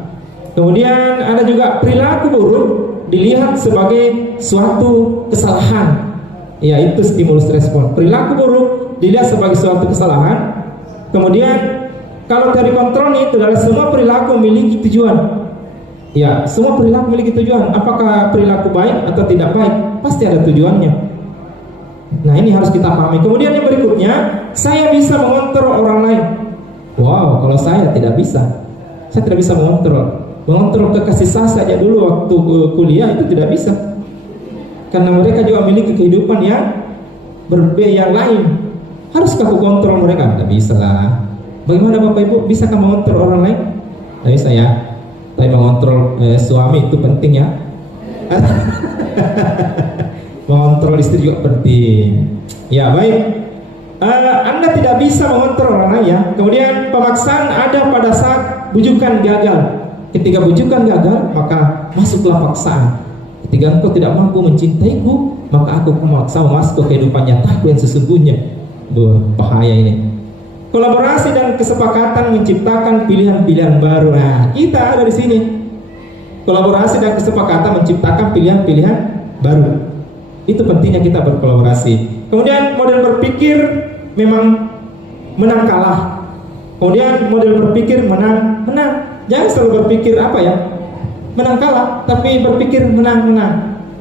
Kemudian ada juga perilaku buruk dilihat sebagai suatu kesalahan. Ya, itu stimulus respon. Perilaku buruk dilihat sebagai suatu kesalahan. Kemudian kalau teori kontrol itu adalah semua perilaku memiliki tujuan. Ya, semua perilaku memiliki tujuan. Apakah perilaku baik atau tidak baik, pasti ada tujuannya. Nah, ini harus kita pahami. Kemudian yang berikutnya, saya bisa mengontrol orang lain. Wow, kalau saya tidak bisa. Saya tidak bisa mengontrol. Mengontrol kekasih saya saja dulu waktu kuliah itu tidak bisa. Karena mereka juga memiliki kehidupan yang berbeda yang lain. Haruskah aku kontrol mereka? Tidak bisa lah. Bagaimana Bapak Ibu? Bisakah mengontrol orang lain? Tidak bisa ya. Tapi mengontrol suami itu penting ya. Mengontrol istri juga penting. Ya baik. Anda tidak bisa mengontrol orang lain ya. Kemudian pemaksaan ada pada saat bujukan gagal. Ketika bujukan gagal, maka masuklah paksaan. Ketika engkau tidak mampu mencintaiku, maka aku memaksa masuk ke kehidupan nyataku yang sesungguhnya. Bahaya ini. Kolaborasi dan kesepakatan menciptakan pilihan-pilihan baru. Nah, kita ada di sini. Kolaborasi dan kesepakatan menciptakan pilihan-pilihan baru. Itu pentingnya kita berkolaborasi. Kemudian model berpikir memang menang kalah. Kemudian model berpikir menang. Jangan selalu berpikir apa ya, menang kalah, tapi berpikir menang.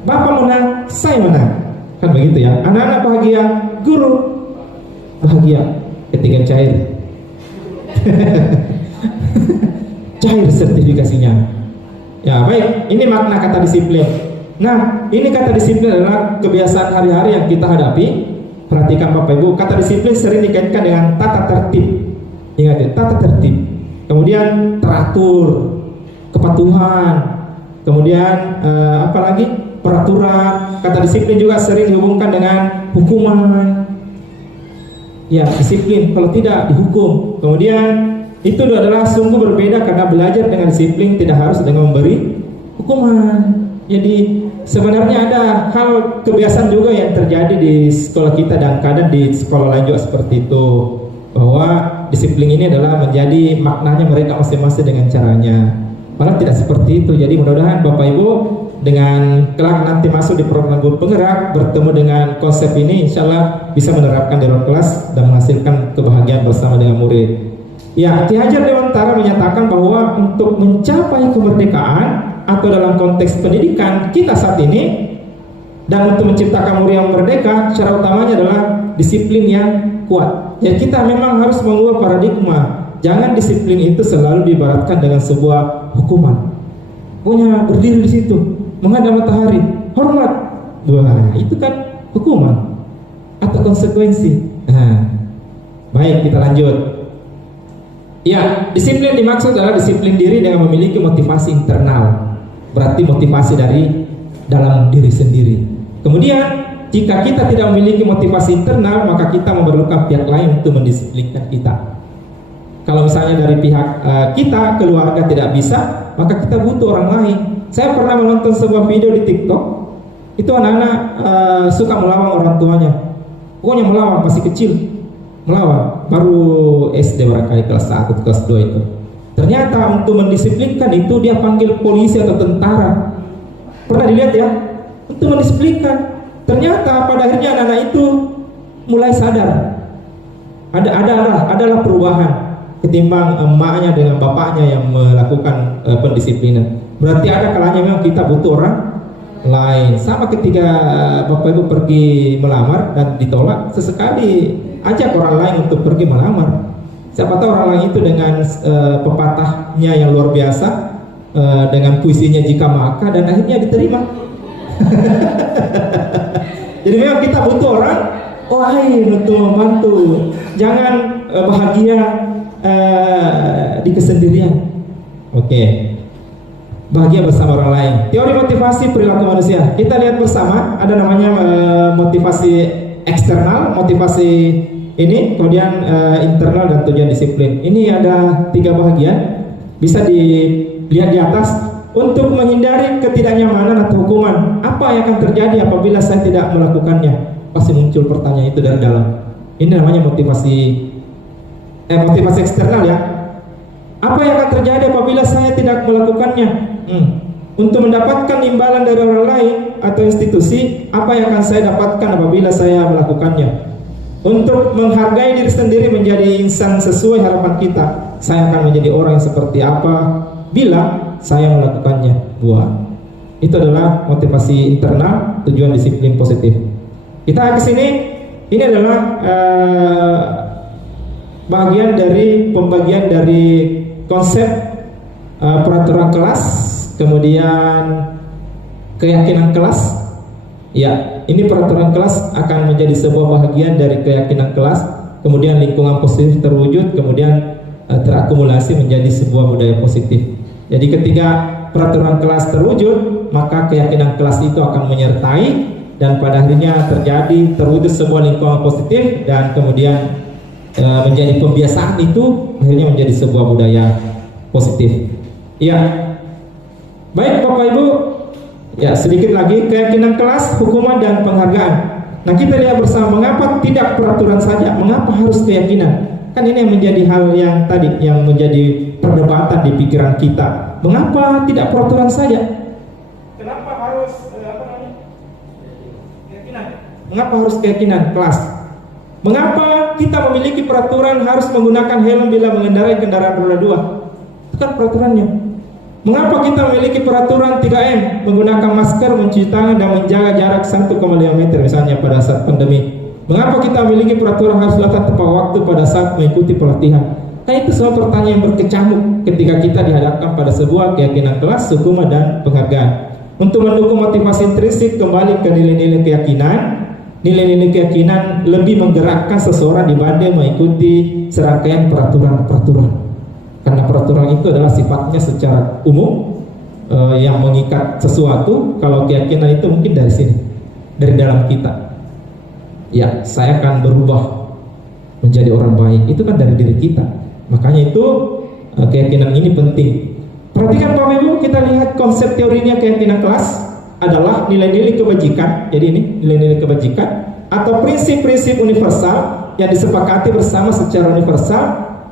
Bapak menang, saya menang. Kan begitu ya. Anak-anak bahagia, guru bahagia. Ketika cair cair sertifikasinya. Ya baik, ini makna kata disiplin. Nah, ini kata disiplin adalah kebiasaan hari-hari yang kita hadapi. Perhatikan Bapak Ibu, kata disiplin sering dikaitkan dengan tata tertib. Ingat ya, tata tertib. Kemudian teratur, kepatuhan. Kemudian apalagi peraturan. Kata disiplin juga sering dihubungkan dengan hukuman. Ya, disiplin, kalau tidak dihukum. Kemudian itu adalah sungguh berbeda karena belajar dengan disiplin tidak harus dengan memberi hukuman. Jadi sebenarnya ada hal kebiasaan juga yang terjadi di sekolah kita dan kadang di sekolah lain juga seperti itu, bahwa disiplin ini adalah menjadi maknanya mereka masing-masing dengan caranya. Malah tidak seperti itu. Jadi mudah-mudahan Bapak Ibu dengan kelak nanti masuk di program guru penggerak, bertemu dengan konsep ini, insya Allah bisa menerapkan di ruang kelas dan menghasilkan kebahagiaan bersama dengan murid. Ya, Ki Hajar Dewantara menyatakan bahwa untuk mencapai kemerdekaan atau dalam konteks pendidikan kita saat ini dan untuk menciptakan murid yang merdeka, cara utamanya adalah disiplin yang kuat. Ya, kita memang harus mengubah paradigma. Jangan disiplin itu selalu diibaratkan dengan sebuah hukuman. Pokoknya berdiri di situ, menghadap matahari, hormat. Wah, itu kan hukuman atau konsekuensi. Nah, baik, kita lanjut. Ya, disiplin dimaksud adalah disiplin diri dengan memiliki motivasi internal. Berarti motivasi dari dalam diri sendiri. Kemudian, jika kita tidak memiliki motivasi internal, maka kita memerlukan pihak lain untuk mendisiplinkan kita. Kalau misalnya dari pihak kita, keluarga tidak bisa, maka kita butuh orang lain. Saya pernah menonton sebuah video di TikTok. Itu anak-anak suka melawan orang tuanya. Pokoknya melawan, masih kecil. Melawan, baru SD barangkali kelas 1, kelas 2 itu. Ternyata untuk mendisiplinkan itu dia panggil polisi atau tentara. Pernah dilihat ya? Untuk mendisiplinkan. Ternyata pada akhirnya anak-anak itu mulai sadar. Adalah perubahan ketimbang emaknya dengan bapaknya yang melakukan pendisiplinan. Berarti ada kalanya memang kita butuh orang lain. Sama ketika Bapak Ibu pergi melamar dan ditolak, sesekali ajak orang lain untuk pergi melamar. Siapa tahu orang lain itu dengan pepatahnya yang luar biasa, dengan puisinya jika maka, dan akhirnya diterima. Jadi memang kita butuh orang lain untuk membantu. Jangan bahagia di kesendirian. Oke. Bahagia bersama orang lain. Teori motivasi perilaku manusia. Kita lihat bersama, ada namanya motivasi eksternal, motivasi ini, kemudian internal dan tujuan disiplin. Ini ada 3 bahagian. Bisa dilihat di atas. Untuk menghindari ketidaknyamanan atau hukuman, apa yang akan terjadi apabila saya tidak melakukannya? Pasti muncul pertanyaan itu dari dalam. Ini namanya motivasi eksternal ya. Apa yang akan terjadi apabila saya tidak melakukannya? Untuk mendapatkan imbalan dari orang lain atau institusi, apa yang akan saya dapatkan apabila saya melakukannya? Untuk menghargai diri sendiri menjadi insan sesuai harapan kita, saya akan menjadi orang yang seperti apa bila saya melakukannya. Itu adalah motivasi internal, tujuan disiplin positif. Kita ke sini, ini adalah bagian dari pembagian dari konsep peraturan kelas, kemudian keyakinan kelas. Ya, ini peraturan kelas akan menjadi sebuah bagian dari keyakinan kelas, kemudian lingkungan positif terwujud, kemudian terakumulasi menjadi sebuah budaya positif. Jadi ketika peraturan kelas terwujud, maka keyakinan kelas itu akan menyertai, dan pada akhirnya terwujud sebuah lingkungan positif, dan kemudian menjadi pembiasaan itu akhirnya menjadi sebuah budaya positif. Ya, baik Bapak Ibu, ya sedikit lagi keyakinan kelas, hukuman dan penghargaan. Nah, kita lihat bersama mengapa tidak peraturan saja, mengapa harus keyakinan? Kan ini yang menjadi hal yang tadi yang menjadi perdebatan di pikiran kita. Mengapa tidak peraturan saja? Kenapa harus keyakinan? Mengapa harus keyakinan kelas? Mengapa kita memiliki peraturan harus menggunakan helm bila mengendarai kendaraan roda 2? Itu kan peraturannya. Mengapa kita memiliki peraturan 3M, menggunakan masker, mencuci tangan, dan menjaga jarak 1,5 meter misalnya pada saat pandemi? Mengapa kita memiliki peraturan harus datang tepat waktu pada saat mengikuti pelatihan? Nah, itu semua pertanyaan yang berkecamuk ketika kita dihadapkan pada sebuah keyakinan kelas, hukuman, dan penghargaan. Untuk mendukung motivasi intrinsik, kembali ke nilai-nilai keyakinan. Nilai-nilai keyakinan lebih menggerakkan seseorang dibanding mengikuti serangkaian peraturan-peraturan. Karena peraturan itu adalah sifatnya secara umum yang mengikat sesuatu. Kalau keyakinan itu mungkin dari sini, dari dalam kita. Ya, saya akan berubah menjadi orang baik. Itu kan dari diri kita. Makanya itu keyakinan ini penting. Perhatikan Bapak Ibu, kita lihat konsep teorinya keyakinan kelas adalah nilai-nilai kebajikan. Jadi ini nilai-nilai kebajikan atau prinsip-prinsip universal yang disepakati bersama secara universal,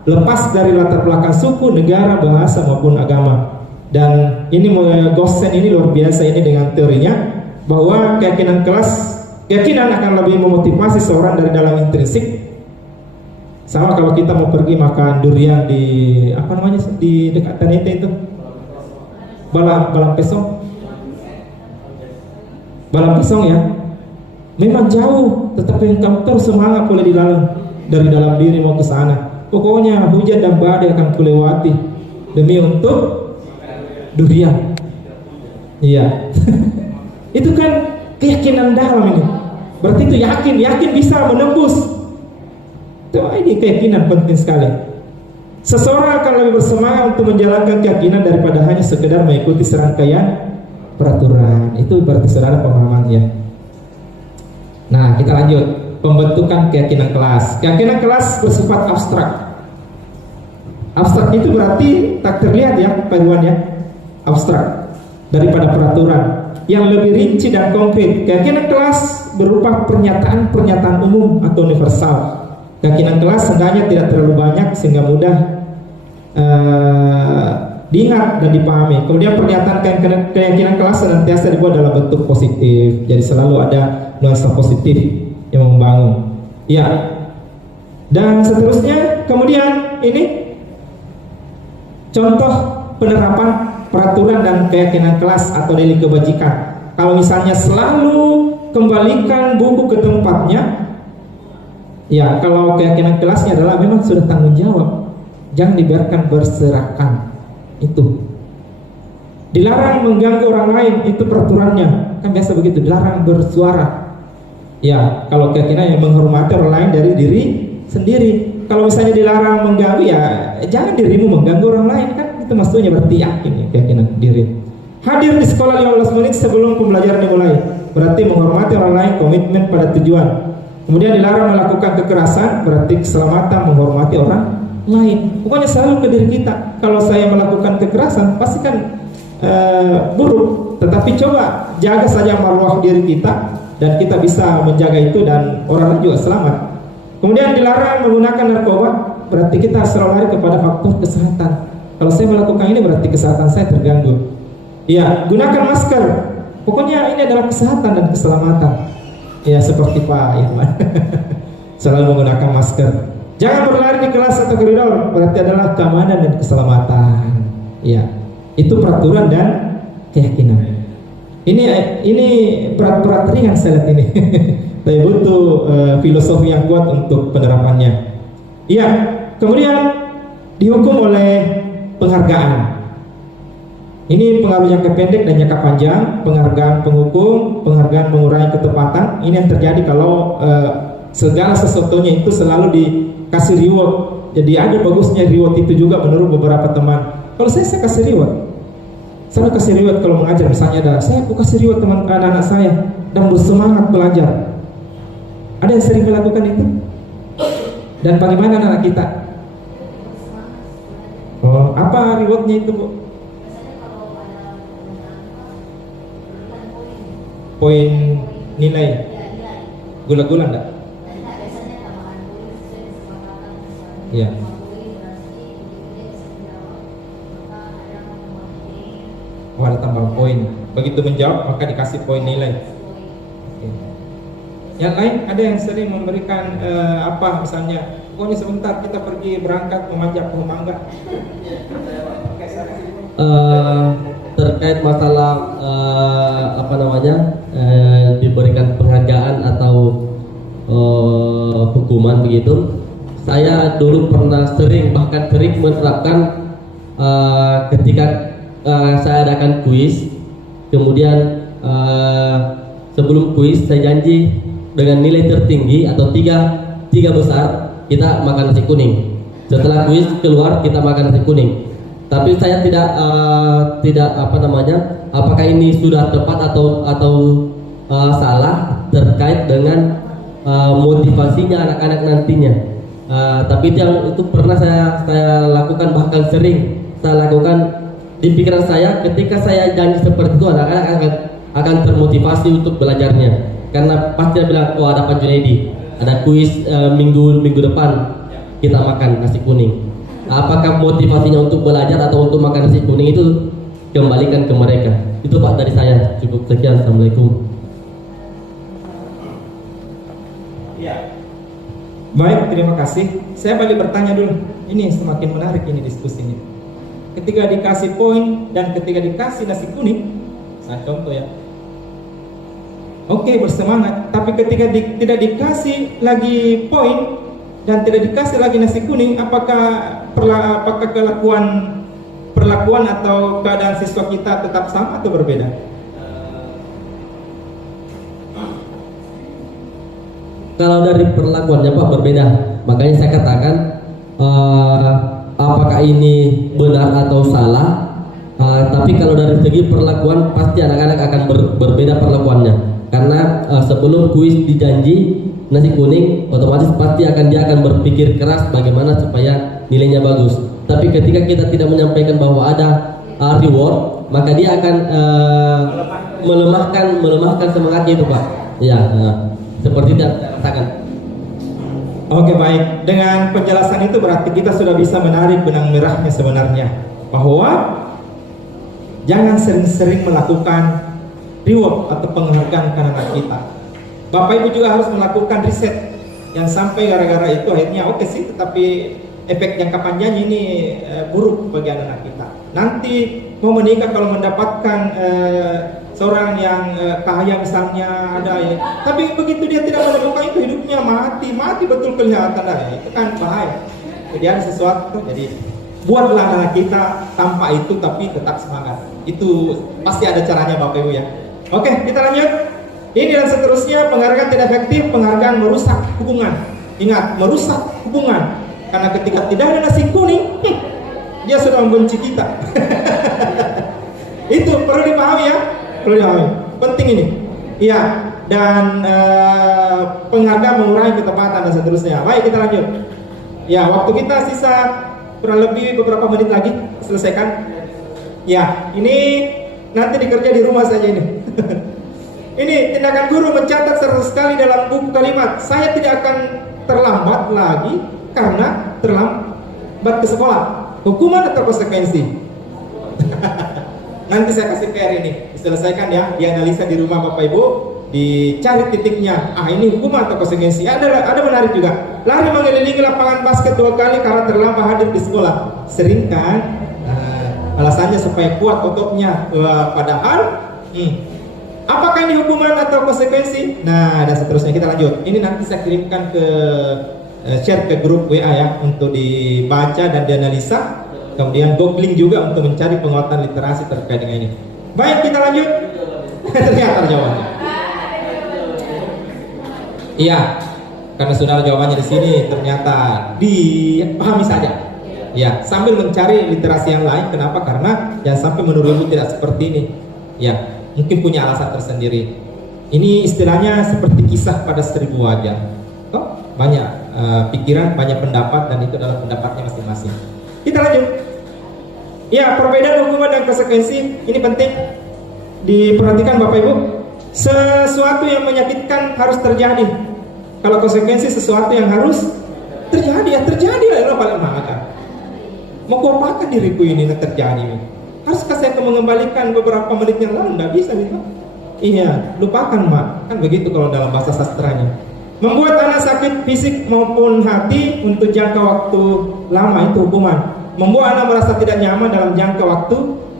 lepas dari latar belakang suku, negara, bahasa maupun agama. Dan ini Gossen ini luar biasa ini dengan teorinya bahwa keyakinan akan lebih memotivasi seorang dari dalam intrinsik. Sama kalau kita mau pergi makan durian di di dekat Tanete itu, Balang Pesong ya. Memang jauh, tetapi engkau terus semangat boleh dilalang dari dalam diri mau ke sana. Pokoknya hujan dan badai akan kulewati demi untuk durian. Iya. Itu kan keyakinan dalam ini. Berarti itu yakin bisa menembus. Ini keyakinan penting sekali. Seseorang akan lebih bersemangat untuk menjalankan keyakinan daripada hanya sekedar mengikuti serangkaian peraturan. Itu berarti saudara pemahamannya. Nah, kita lanjut. Pembentukan keyakinan kelas. Keyakinan kelas bersifat abstrak. Abstrak itu berarti tak terlihat ya, Pak Iwan ya. Abstrak daripada peraturan yang lebih rinci dan konkret. Keyakinan kelas berupa pernyataan umum atau universal. Keyakinan kelas sebenarnya tidak terlalu banyak sehingga mudah diingat dan dipahami. Kemudian pernyataan keyakinan kelas senantiasa dibuat dalam bentuk positif. Jadi selalu ada nuansa positif yang membangun. Ya. Dan seterusnya, kemudian ini contoh penerapan peraturan dan keyakinan kelas atau nilai kebajikan. Kalau misalnya selalu kembalikan buku ke tempatnya, ya kalau keyakinan kelasnya adalah memang sudah tanggung jawab. Jangan dibiarkan berserakan. Itu. Dilarang mengganggu orang lain, itu peraturannya. Kan biasa begitu, dilarang bersuara. Ya, kalau keyakinan yang menghormati orang lain dari diri sendiri. Kalau misalnya dilarang mengganggu, ya jangan dirimu mengganggu orang lain, kan itu maksudnya berarti yakin ya, keyakinan diri. Hadir di sekolah 15 menit sebelum pembelajaran dimulai, berarti menghormati orang lain, komitmen pada tujuan. Kemudian dilarang melakukan kekerasan, berarti keselamatan, menghormati orang lain. Pokoknya selalu ke diri kita. Kalau saya melakukan kekerasan, pasti kan buruk. Tetapi coba jaga saja marwah diri kita, dan kita bisa menjaga itu dan orang lain juga selamat. Kemudian dilarang menggunakan narkoba, berarti kita selalu lari kepada faktor kesehatan. Kalau saya melakukan ini berarti kesehatan saya terganggu. Iya, gunakan masker. Pokoknya ini adalah kesehatan dan keselamatan. Ya, seperti Pak Irman. Selalu menggunakan masker. Jangan berlari di kelas atau koridor, berarti adalah keamanan dan keselamatan. Iya, itu peraturan dan keyakinan. Ini berat-berat ringan saya lihat ini. Tapi butuh filosofi yang kuat untuk penerapannya. Iya, kemudian dihukum oleh penghargaan. Ini pengaruh jangka pendek dan jangka panjang. Penghargaan penghukum, penghargaan mengurangi ketepatan. Ini yang terjadi kalau segala sesuatunya itu selalu dikasih reward. Jadi ada bagusnya reward itu juga menurut beberapa teman. Kalau saya kasih reward. Saya kasih reward kalau mengajar, misalnya saya kasih reward teman anak-anak saya dan bersemangat belajar. Ada yang sering melakukan itu? Dan bagaimana anak kita? Oh, apa rewardnya itu, Bu? Poin nilai gula-gula enggak? Iya. Oh, ada tambahan poin. Begitu menjawab maka dikasih poin nilai. Oke. Yang lain ada yang sering memberikan apa misalnya, pokoknya sebentar kita pergi berangkat memanjat pohon mangga. Terkait masalah diberikan penghargaan atau hukuman begitu, saya dulu pernah sering menerapkan ketika saya adakan kuis, kemudian sebelum kuis saya janji dengan nilai tertinggi atau tiga besar kita makan nasi kuning. Setelah kuis keluar kita makan nasi kuning. Tapi saya tidak apakah ini sudah tepat atau salah terkait dengan motivasinya anak-anak nantinya. Tapi itu pernah saya lakukan, bahkan sering saya lakukan di pikiran saya. Ketika saya janji seperti itu, anak-anak akan termotivasi untuk belajarnya, karena pasti dia bilang, oh ada Pak Junedi, ada kuis minggu depan kita makan nasi kuning. Apakah motivasinya untuk belajar atau untuk makan nasi kuning itu kembalikan ke mereka. Itu Pak dari saya. Cukup sekian. Assalamualaikum. Ya. Baik, terima kasih. Saya balik bertanya dulu. Ini semakin menarik ini diskusi ini. Ketika dikasih poin dan ketika dikasih nasi kuning, saya contoh ya. Oke, bersemangat. Tapi ketika tidak dikasih lagi poin dan tidak dikasih lagi nasi kuning, apakah perlakuan atau keadaan siswa kita tetap sama atau berbeda? Kalau dari perlakuannya Pak berbeda. Makanya saya katakan apakah ini benar atau salah. Tapi kalau dari segi perlakuan pasti anak-anak akan berbeda perlakuannya. Karena sebelum kuis dijanji nasi kuning, otomatis pasti dia akan berpikir keras bagaimana supaya nilainya bagus. Tapi ketika kita tidak menyampaikan bahwa ada reward, maka dia akan melemahkan semangatnya itu Pak. Ya, seperti itu katakan. Oke, baik. Dengan penjelasan itu berarti kita sudah bisa menarik benang merahnya sebenarnya, bahwa jangan sering-sering melakukan reward atau penghargaan ke anak kita. Bapak Ibu juga harus melakukan riset. Yang sampai gara-gara itu akhirnya oke sih, tetapi efek jangka panjangnya ini buruk bagi anak-anak kita. Nanti mau menikah kalau mendapatkan seorang yang kaya misalnya ada ya, tapi begitu dia tidak menemukan itu, hidupnya mati betul kelihatan itu kan bahaya. Jadi ada sesuatu, jadi buatlah anak kita tanpa itu tapi tetap semangat. Itu pasti ada caranya Bapak Ibu ya. Oke, kita lanjut. Ini dan seterusnya, penghargaan tidak efektif, penghargaan merusak hubungan. Ingat, merusak hubungan. Karena ketika tidak ada nasi kuning, dia sudah membenci kita. Itu perlu dipahami ya, perlu dipahami. Penting ini. Iya, dan penghargaan mengurangi ketepatan dan seterusnya. Baik, kita lanjut. Ya, waktu kita sisa kurang lebih beberapa menit lagi selesaikan. Ya, ini nanti dikerja di rumah saja ini. Ini tindakan guru mencatat 100 kali dalam buku kalimat. Saya tidak akan terlambat lagi karena terlambat ke sekolah. Hukuman atau konsekuensi? Nanti saya kasih PR ini, diselesaikan ya, dianalisa di rumah Bapak Ibu, dicari titiknya. Ini hukuman atau konsekuensi? Ada menarik juga. Lari mengelilingi lapangan basket 2 kali karena terlambat hadir di sekolah. Sering kan? Alasannya supaya kuat ototnya. Padahal, apakah ini hukuman atau konsekuensi? Nah, dan seterusnya. Kita lanjut. Ini nanti saya kirimkan ke share ke grup WA ya, untuk dibaca dan dianalisa. Kemudian googling juga untuk mencari penguatan literasi terkait dengan ini. Baik, kita lanjut. Ternyata jawabannya. Iya, karena saudara jawabannya di sini ternyata dipahami saja. Ya, sambil mencari literasi yang lain. Kenapa? Karena jangan sampai menurut ibu tidak seperti ini. Ya, mungkin punya alasan tersendiri. Ini istilahnya seperti kisah pada 1000 wajah. Toh, banyak pikiran, banyak pendapat, dan itu adalah pendapatnya masing-masing. Kita lanjut. Ya, perbedaan hukuman dan konsekuensi ini penting diperhatikan Bapak Ibu. Sesuatu yang menyakitkan harus terjadi. Kalau konsekuensi sesuatu yang harus terjadi, ya terjadi lah, paling maka. Mau kuapakan diriku ini terjadi? Haruskah saya mengembalikan beberapa menit yang lalu? Tidak bisa gitu. Iya, lupakan mak. Kan begitu kalau dalam bahasa sastranya. Membuat anak sakit fisik maupun hati untuk jangka waktu lama itu hukuman. Membuat anak merasa tidak nyaman dalam jangka waktu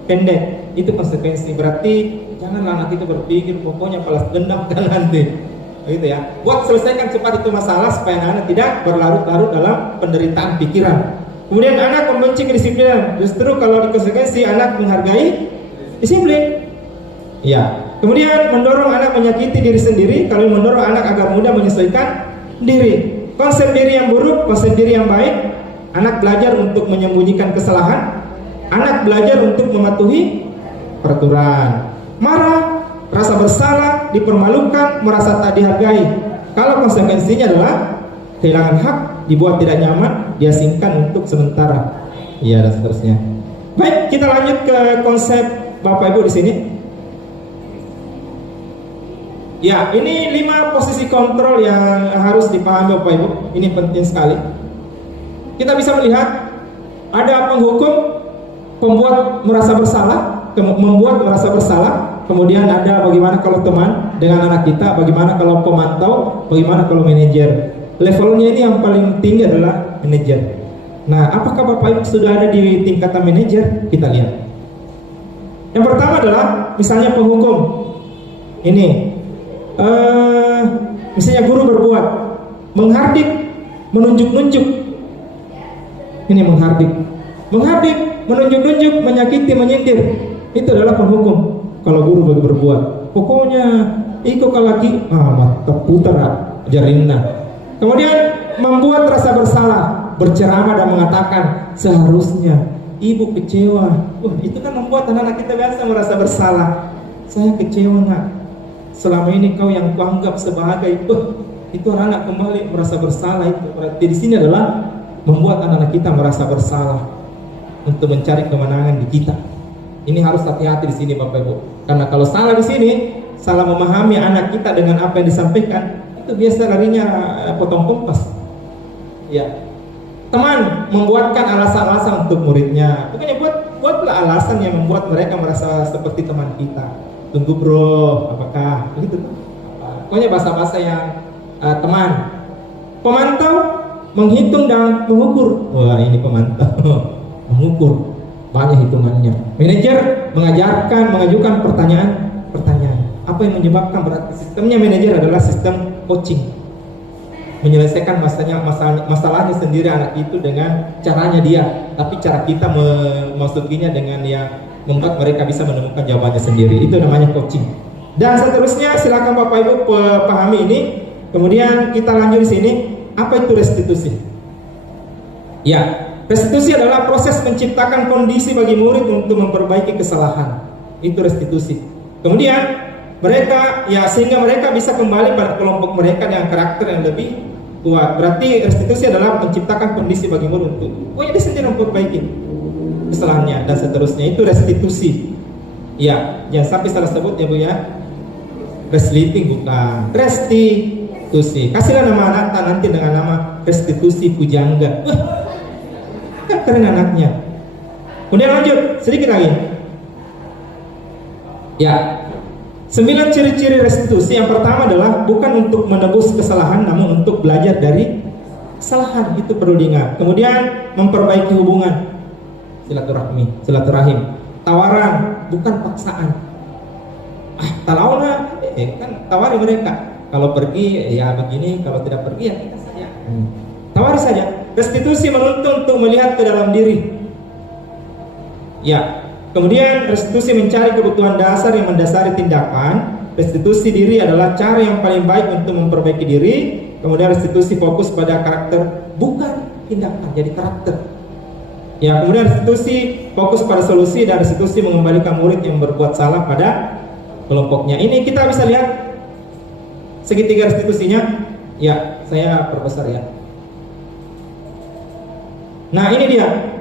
pendek itu konsekuensi. Berarti janganlah anak itu berpikir pokoknya balas dendam kan nanti. Begitu ya. Buat selesaikan cepat itu masalah supaya anak tidak berlarut-larut dalam penderitaan pikiran. Kemudian anak membenci kedisiplinan. Justru kalau di konsekuensi anak menghargai disiplin. Ya. Kemudian mendorong anak menyakiti diri sendiri. Kalau mendorong anak agar mudah menyesuaikan diri. Konsep diri yang buruk, konsep diri yang baik. Anak belajar untuk menyembunyikan kesalahan. Anak belajar untuk mematuhi peraturan. Marah, rasa bersalah, dipermalukan, merasa tak dihargai. Kalau konsekuensinya adalah kehilangan hak, dibuat tidak nyaman, diasingkan untuk sementara. Iya, dan seterusnya. Baik, kita lanjut ke konsep Bapak Ibu di sini. Ya, ini 5 posisi kontrol yang harus dipahami Bapak Ibu. Ini penting sekali. Kita bisa melihat ada penghukum, pembuat merasa bersalah, membuat merasa bersalah. Kemudian ada bagaimana kalau teman dengan anak kita, bagaimana kalau pemantau, bagaimana kalau manajer. Levelnya ini yang paling tinggi adalah manajer. Nah, apakah Bapak Ibu sudah ada di tingkatan manajer? Kita lihat. Yang pertama adalah misalnya penghukum. Ini, misalnya guru berbuat, menghardik, menunjuk-nunjuk. Ini menghardik, menunjuk-nunjuk, menyakiti, menyindir. Itu adalah penghukum. Kalau guru berbuat, pokoknya ikut lagi, mata putar jaringan. Kemudian membuat rasa bersalah, berceramah dan mengatakan seharusnya ibu kecewa. Itu kan membuat anak-anak kita biasa merasa bersalah. Saya kecewa nak. Selama ini kau yang kuanggap sebagai itu anak kembali merasa bersalah. Itu berarti di sini adalah membuat anak-anak kita merasa bersalah untuk mencari kemenangan di kita. Ini harus hati-hati di sini Bapak Ibu. Karena kalau salah di sini, salah memahami anak kita dengan apa yang disampaikan, itu biasa larinya potong kompas. Ya. Teman membuatkan alasan-alasan untuk muridnya. Pokoknya buatlah alasan yang membuat mereka merasa seperti teman kita. Tunggu bro, apakah begitu? Pokoknya bahasa-bahasa yang teman. Pemantau menghitung dan mengukur. Wah, ini pemantau. Mengukur. Banyak hitungannya. Manajer mengajarkan, mengajukan pertanyaan. Apa yang menyebabkan? Berarti sistemnya manajer adalah sistem coaching. Menyelesaikan masalahnya sendiri anak itu dengan caranya dia. Tapi cara kita memasukinya dengan yang membuat mereka bisa menemukan jawabannya sendiri. Itu namanya coaching. Dan seterusnya silakan Bapak Ibu pahami ini. Kemudian kita lanjut di sini. Apa itu restitusi? Ya. Restitusi adalah proses menciptakan kondisi bagi murid untuk memperbaiki kesalahan. Itu restitusi. Kemudian mereka, ya sehingga mereka bisa kembali pada kelompok mereka dengan karakter yang lebih kuat. Berarti restitusi adalah menciptakan kondisi bagi murid untuk dia sendiri memperbaiki kesalahannya dan seterusnya. Itu restitusi. Ya, jangan sampai salah sebut ya Bu ya. Resleting bukan. Restitusi. Kasihlah nama anak nanti dengan nama restitusi pujangga. Kan keren anaknya. Kemudian lanjut sedikit lagi. Ya, 9 ciri-ciri restitusi. Yang pertama adalah bukan untuk menebus kesalahan, namun untuk belajar dari kesalahan. Itu perlu diingat. Kemudian memperbaiki hubungan, silaturahim. Tawaran, bukan paksaan. Talauna, kan tawari mereka. Kalau pergi ya begini, kalau tidak pergi ya kita saja. Tawari saja. Restitusi menuntut untuk melihat ke dalam diri. Ya. Kemudian restitusi mencari kebutuhan dasar yang mendasari tindakan. Restitusi diri adalah cara yang paling baik untuk memperbaiki diri. Kemudian restitusi fokus pada karakter, bukan tindakan, jadi karakter. Ya, kemudian restitusi fokus pada solusi, dan restitusi mengembalikan murid yang berbuat salah pada kelompoknya. Ini kita bisa lihat segitiga restitusinya. Ya, saya perbesar ya. Nah, ini dia.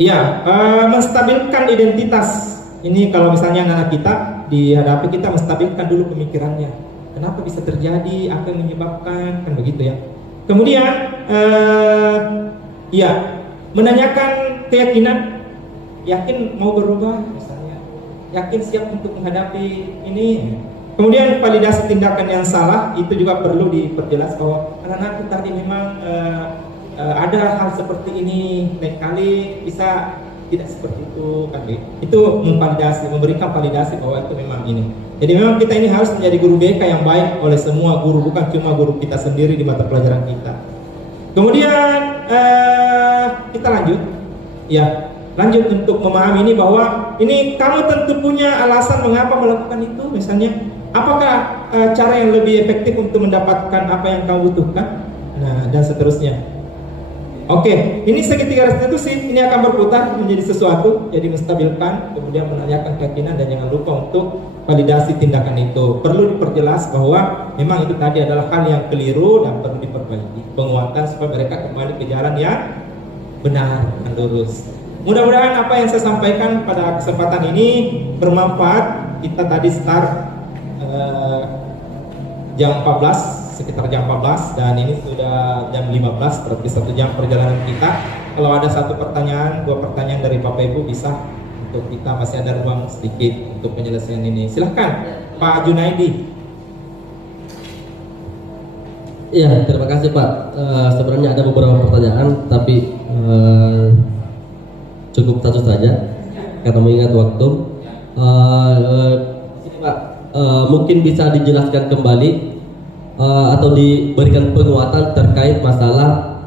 Ya, menstabilkan identitas. Ini kalau misalnya anak kita dihadapi, kita menstabilkan dulu pemikirannya. Kenapa bisa terjadi? Apa yang menyebabkan? Kan begitu ya. Kemudian, ya, menanyakan keyakinan. Yakin mau berubah, misalnya. Yakin siap untuk menghadapi ini. Kemudian validasi tindakan yang salah, itu juga perlu diperjelas bahwa anak-anak tadi memang ada hal seperti ini, lain kali bisa tidak seperti itu, kan? Itu memvalidasi, memberikan validasi bahwa itu memang ini. Jadi memang kita ini harus menjadi guru BK yang baik oleh semua guru, bukan cuma guru kita sendiri di mata pelajaran kita. Kemudian kita lanjut, ya, lanjut untuk memahami ini bahwa ini kamu tentu punya alasan mengapa melakukan itu, misalnya. Apakah cara yang lebih efektif untuk mendapatkan apa yang kamu butuhkan? Nah, dan seterusnya. Oke, ini segitiga restitusi, ini akan berputar menjadi sesuatu, jadi menstabilkan, kemudian menanyakan keyakinan, dan jangan lupa untuk validasi tindakan itu. Perlu diperjelas bahwa memang itu tadi adalah hal yang keliru dan perlu diperbaiki, penguatan supaya mereka kembali ke jalan yang benar dan lurus. Mudah-mudahan apa yang saya sampaikan pada kesempatan ini bermanfaat. Kita tadi start jam 14, sekitar jam 14, dan ini sudah jam 15, berarti 1 jam perjalanan kita. Kalau ada 1 pertanyaan, 2 pertanyaan dari Bapak Ibu bisa, untuk kita masih ada ruang sedikit untuk penyelesaian ini. Silahkan Pak Junaidi. Iya, terima kasih Pak. Sebenarnya ada beberapa pertanyaan, tapi cukup 1 saja karena mengingat waktu. Pak, mungkin bisa dijelaskan kembali atau diberikan penguatan terkait masalah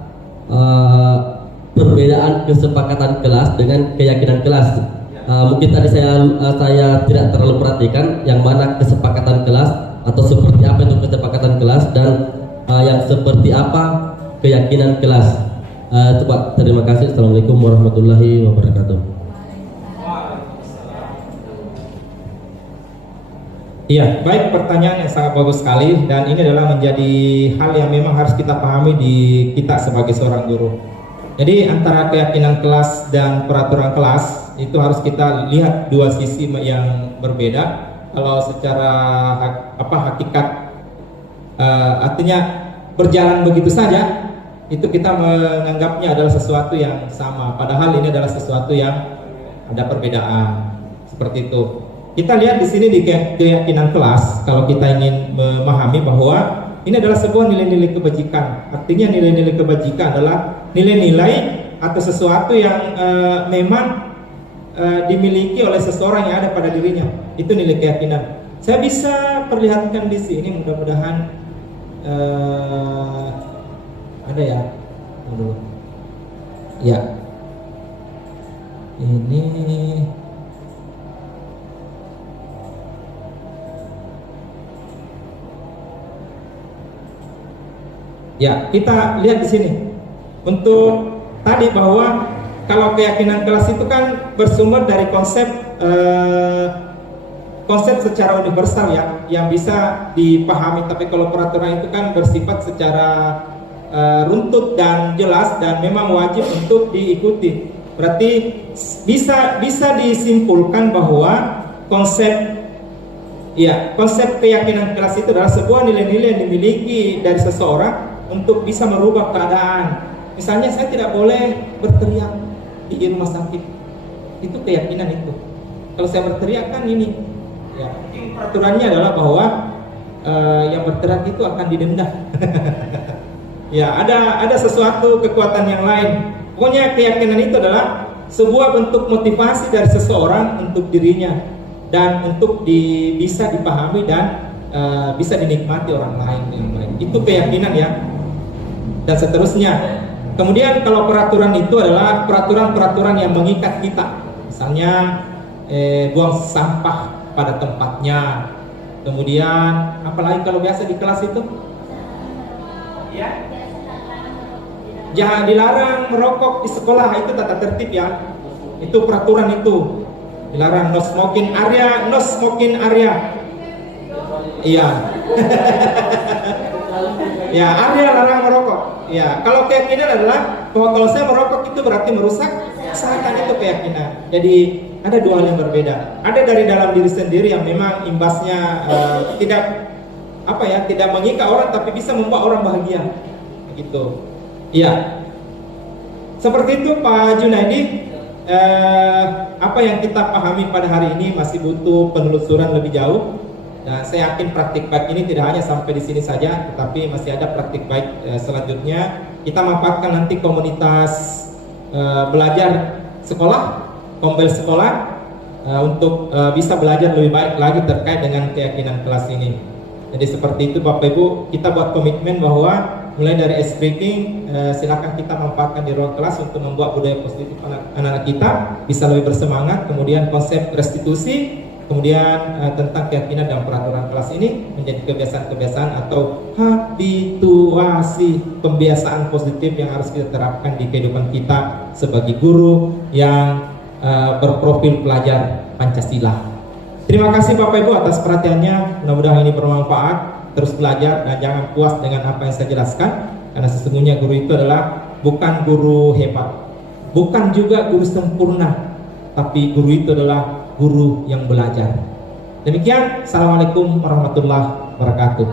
perbedaan kesepakatan kelas dengan keyakinan kelas. Mungkin tadi saya tidak terlalu perhatikan yang mana kesepakatan kelas atau seperti apa itu kesepakatan kelas, dan yang seperti apa keyakinan kelas. Itu Pak, terima kasih. Assalamualaikum warahmatullahi wabarakatuh. Iya, baik, pertanyaan yang sangat bagus sekali, dan ini adalah menjadi hal yang memang harus kita pahami di kita sebagai seorang guru. Jadi antara keyakinan kelas dan peraturan kelas itu harus kita lihat 2 sisi yang berbeda. Kalau secara hakikat artinya berjalan begitu saja, itu kita menganggapnya adalah sesuatu yang sama, padahal ini adalah sesuatu yang ada perbedaan. Seperti itu. Kita lihat di sini di keyakinan kelas, kalau kita ingin memahami bahwa ini adalah sebuah nilai-nilai kebajikan. Artinya nilai-nilai kebajikan adalah nilai-nilai atau sesuatu yang memang dimiliki oleh seseorang yang ada pada dirinya. Itu nilai keyakinan. Saya bisa perlihatkan di sini, mudah-mudahan ada ya. Aduh. Ya. Ini ya, kita lihat di sini. Untuk tadi bahwa kalau keyakinan kelas itu kan bersumber dari konsep secara universal ya, yang bisa dipahami. Tapi kalau peraturan itu kan bersifat secara runtut dan jelas dan memang wajib untuk diikuti. Berarti bisa disimpulkan bahwa konsep keyakinan kelas itu adalah sebuah nilai-nilai yang dimiliki dari seseorang untuk bisa merubah keadaan. Misalnya saya tidak boleh berteriak, di rumah sakit. Itu keyakinan itu. Kalau saya berteriak kan ini, ya peraturannya adalah bahwa yang berteriak itu akan didenda. Ya, ada sesuatu kekuatan yang lain. Pokoknya keyakinan itu adalah sebuah bentuk motivasi dari seseorang untuk dirinya dan untuk bisa dipahami dan bisa dinikmati orang lain dengan baik. Itu keyakinan ya. Dan seterusnya. Kemudian kalau peraturan itu adalah peraturan-peraturan yang mengikat kita. Misalnya buang sampah pada tempatnya. Kemudian apalagi kalau biasa di kelas itu? Ya. Jangan dilarang merokok di sekolah, itu tata tertib ya. Itu peraturan itu. Dilarang no smoking area, no smoking area. Iya. Ya, area larang merokok. Ya, kalau keyakinan adalah bahwa kalau saya merokok itu berarti merusak kesehatan, itu keyakinan. Jadi ada dua hal yang berbeda. Ada dari dalam diri sendiri yang memang imbasnya tidak mengikat orang tapi bisa membuat orang bahagia. Gitu. Iya. Seperti itu Pak Junaidi. Apa yang kita pahami pada hari ini masih butuh penelusuran lebih jauh. Dan saya yakin praktik baik ini tidak hanya sampai di sini saja, tetapi masih ada praktik baik selanjutnya. Kita manfaatkan nanti komunitas belajar sekolah, kombel sekolah, untuk bisa belajar lebih baik lagi terkait dengan keyakinan kelas ini. Jadi seperti itu Bapak Ibu, kita buat komitmen bahwa mulai dari ice breaking, silakan kita manfaatkan di ruang kelas untuk membuat budaya positif anak-anak kita bisa lebih bersemangat. Kemudian konsep restitusi, kemudian tentang keyakinan dan peraturan kelas ini menjadi kebiasaan-kebiasaan atau habituasi, pembiasaan positif yang harus kita terapkan di kehidupan kita sebagai guru yang berprofil pelajar Pancasila. Terima kasih Bapak Ibu atas perhatiannya, mudah-mudahan ini bermanfaat. Terus belajar dan jangan puas dengan apa yang saya jelaskan, karena sesungguhnya guru itu adalah bukan guru hebat, bukan juga guru sempurna, tapi guru itu adalah guru yang belajar. Demikian, assalamualaikum warahmatullahi wabarakatuh.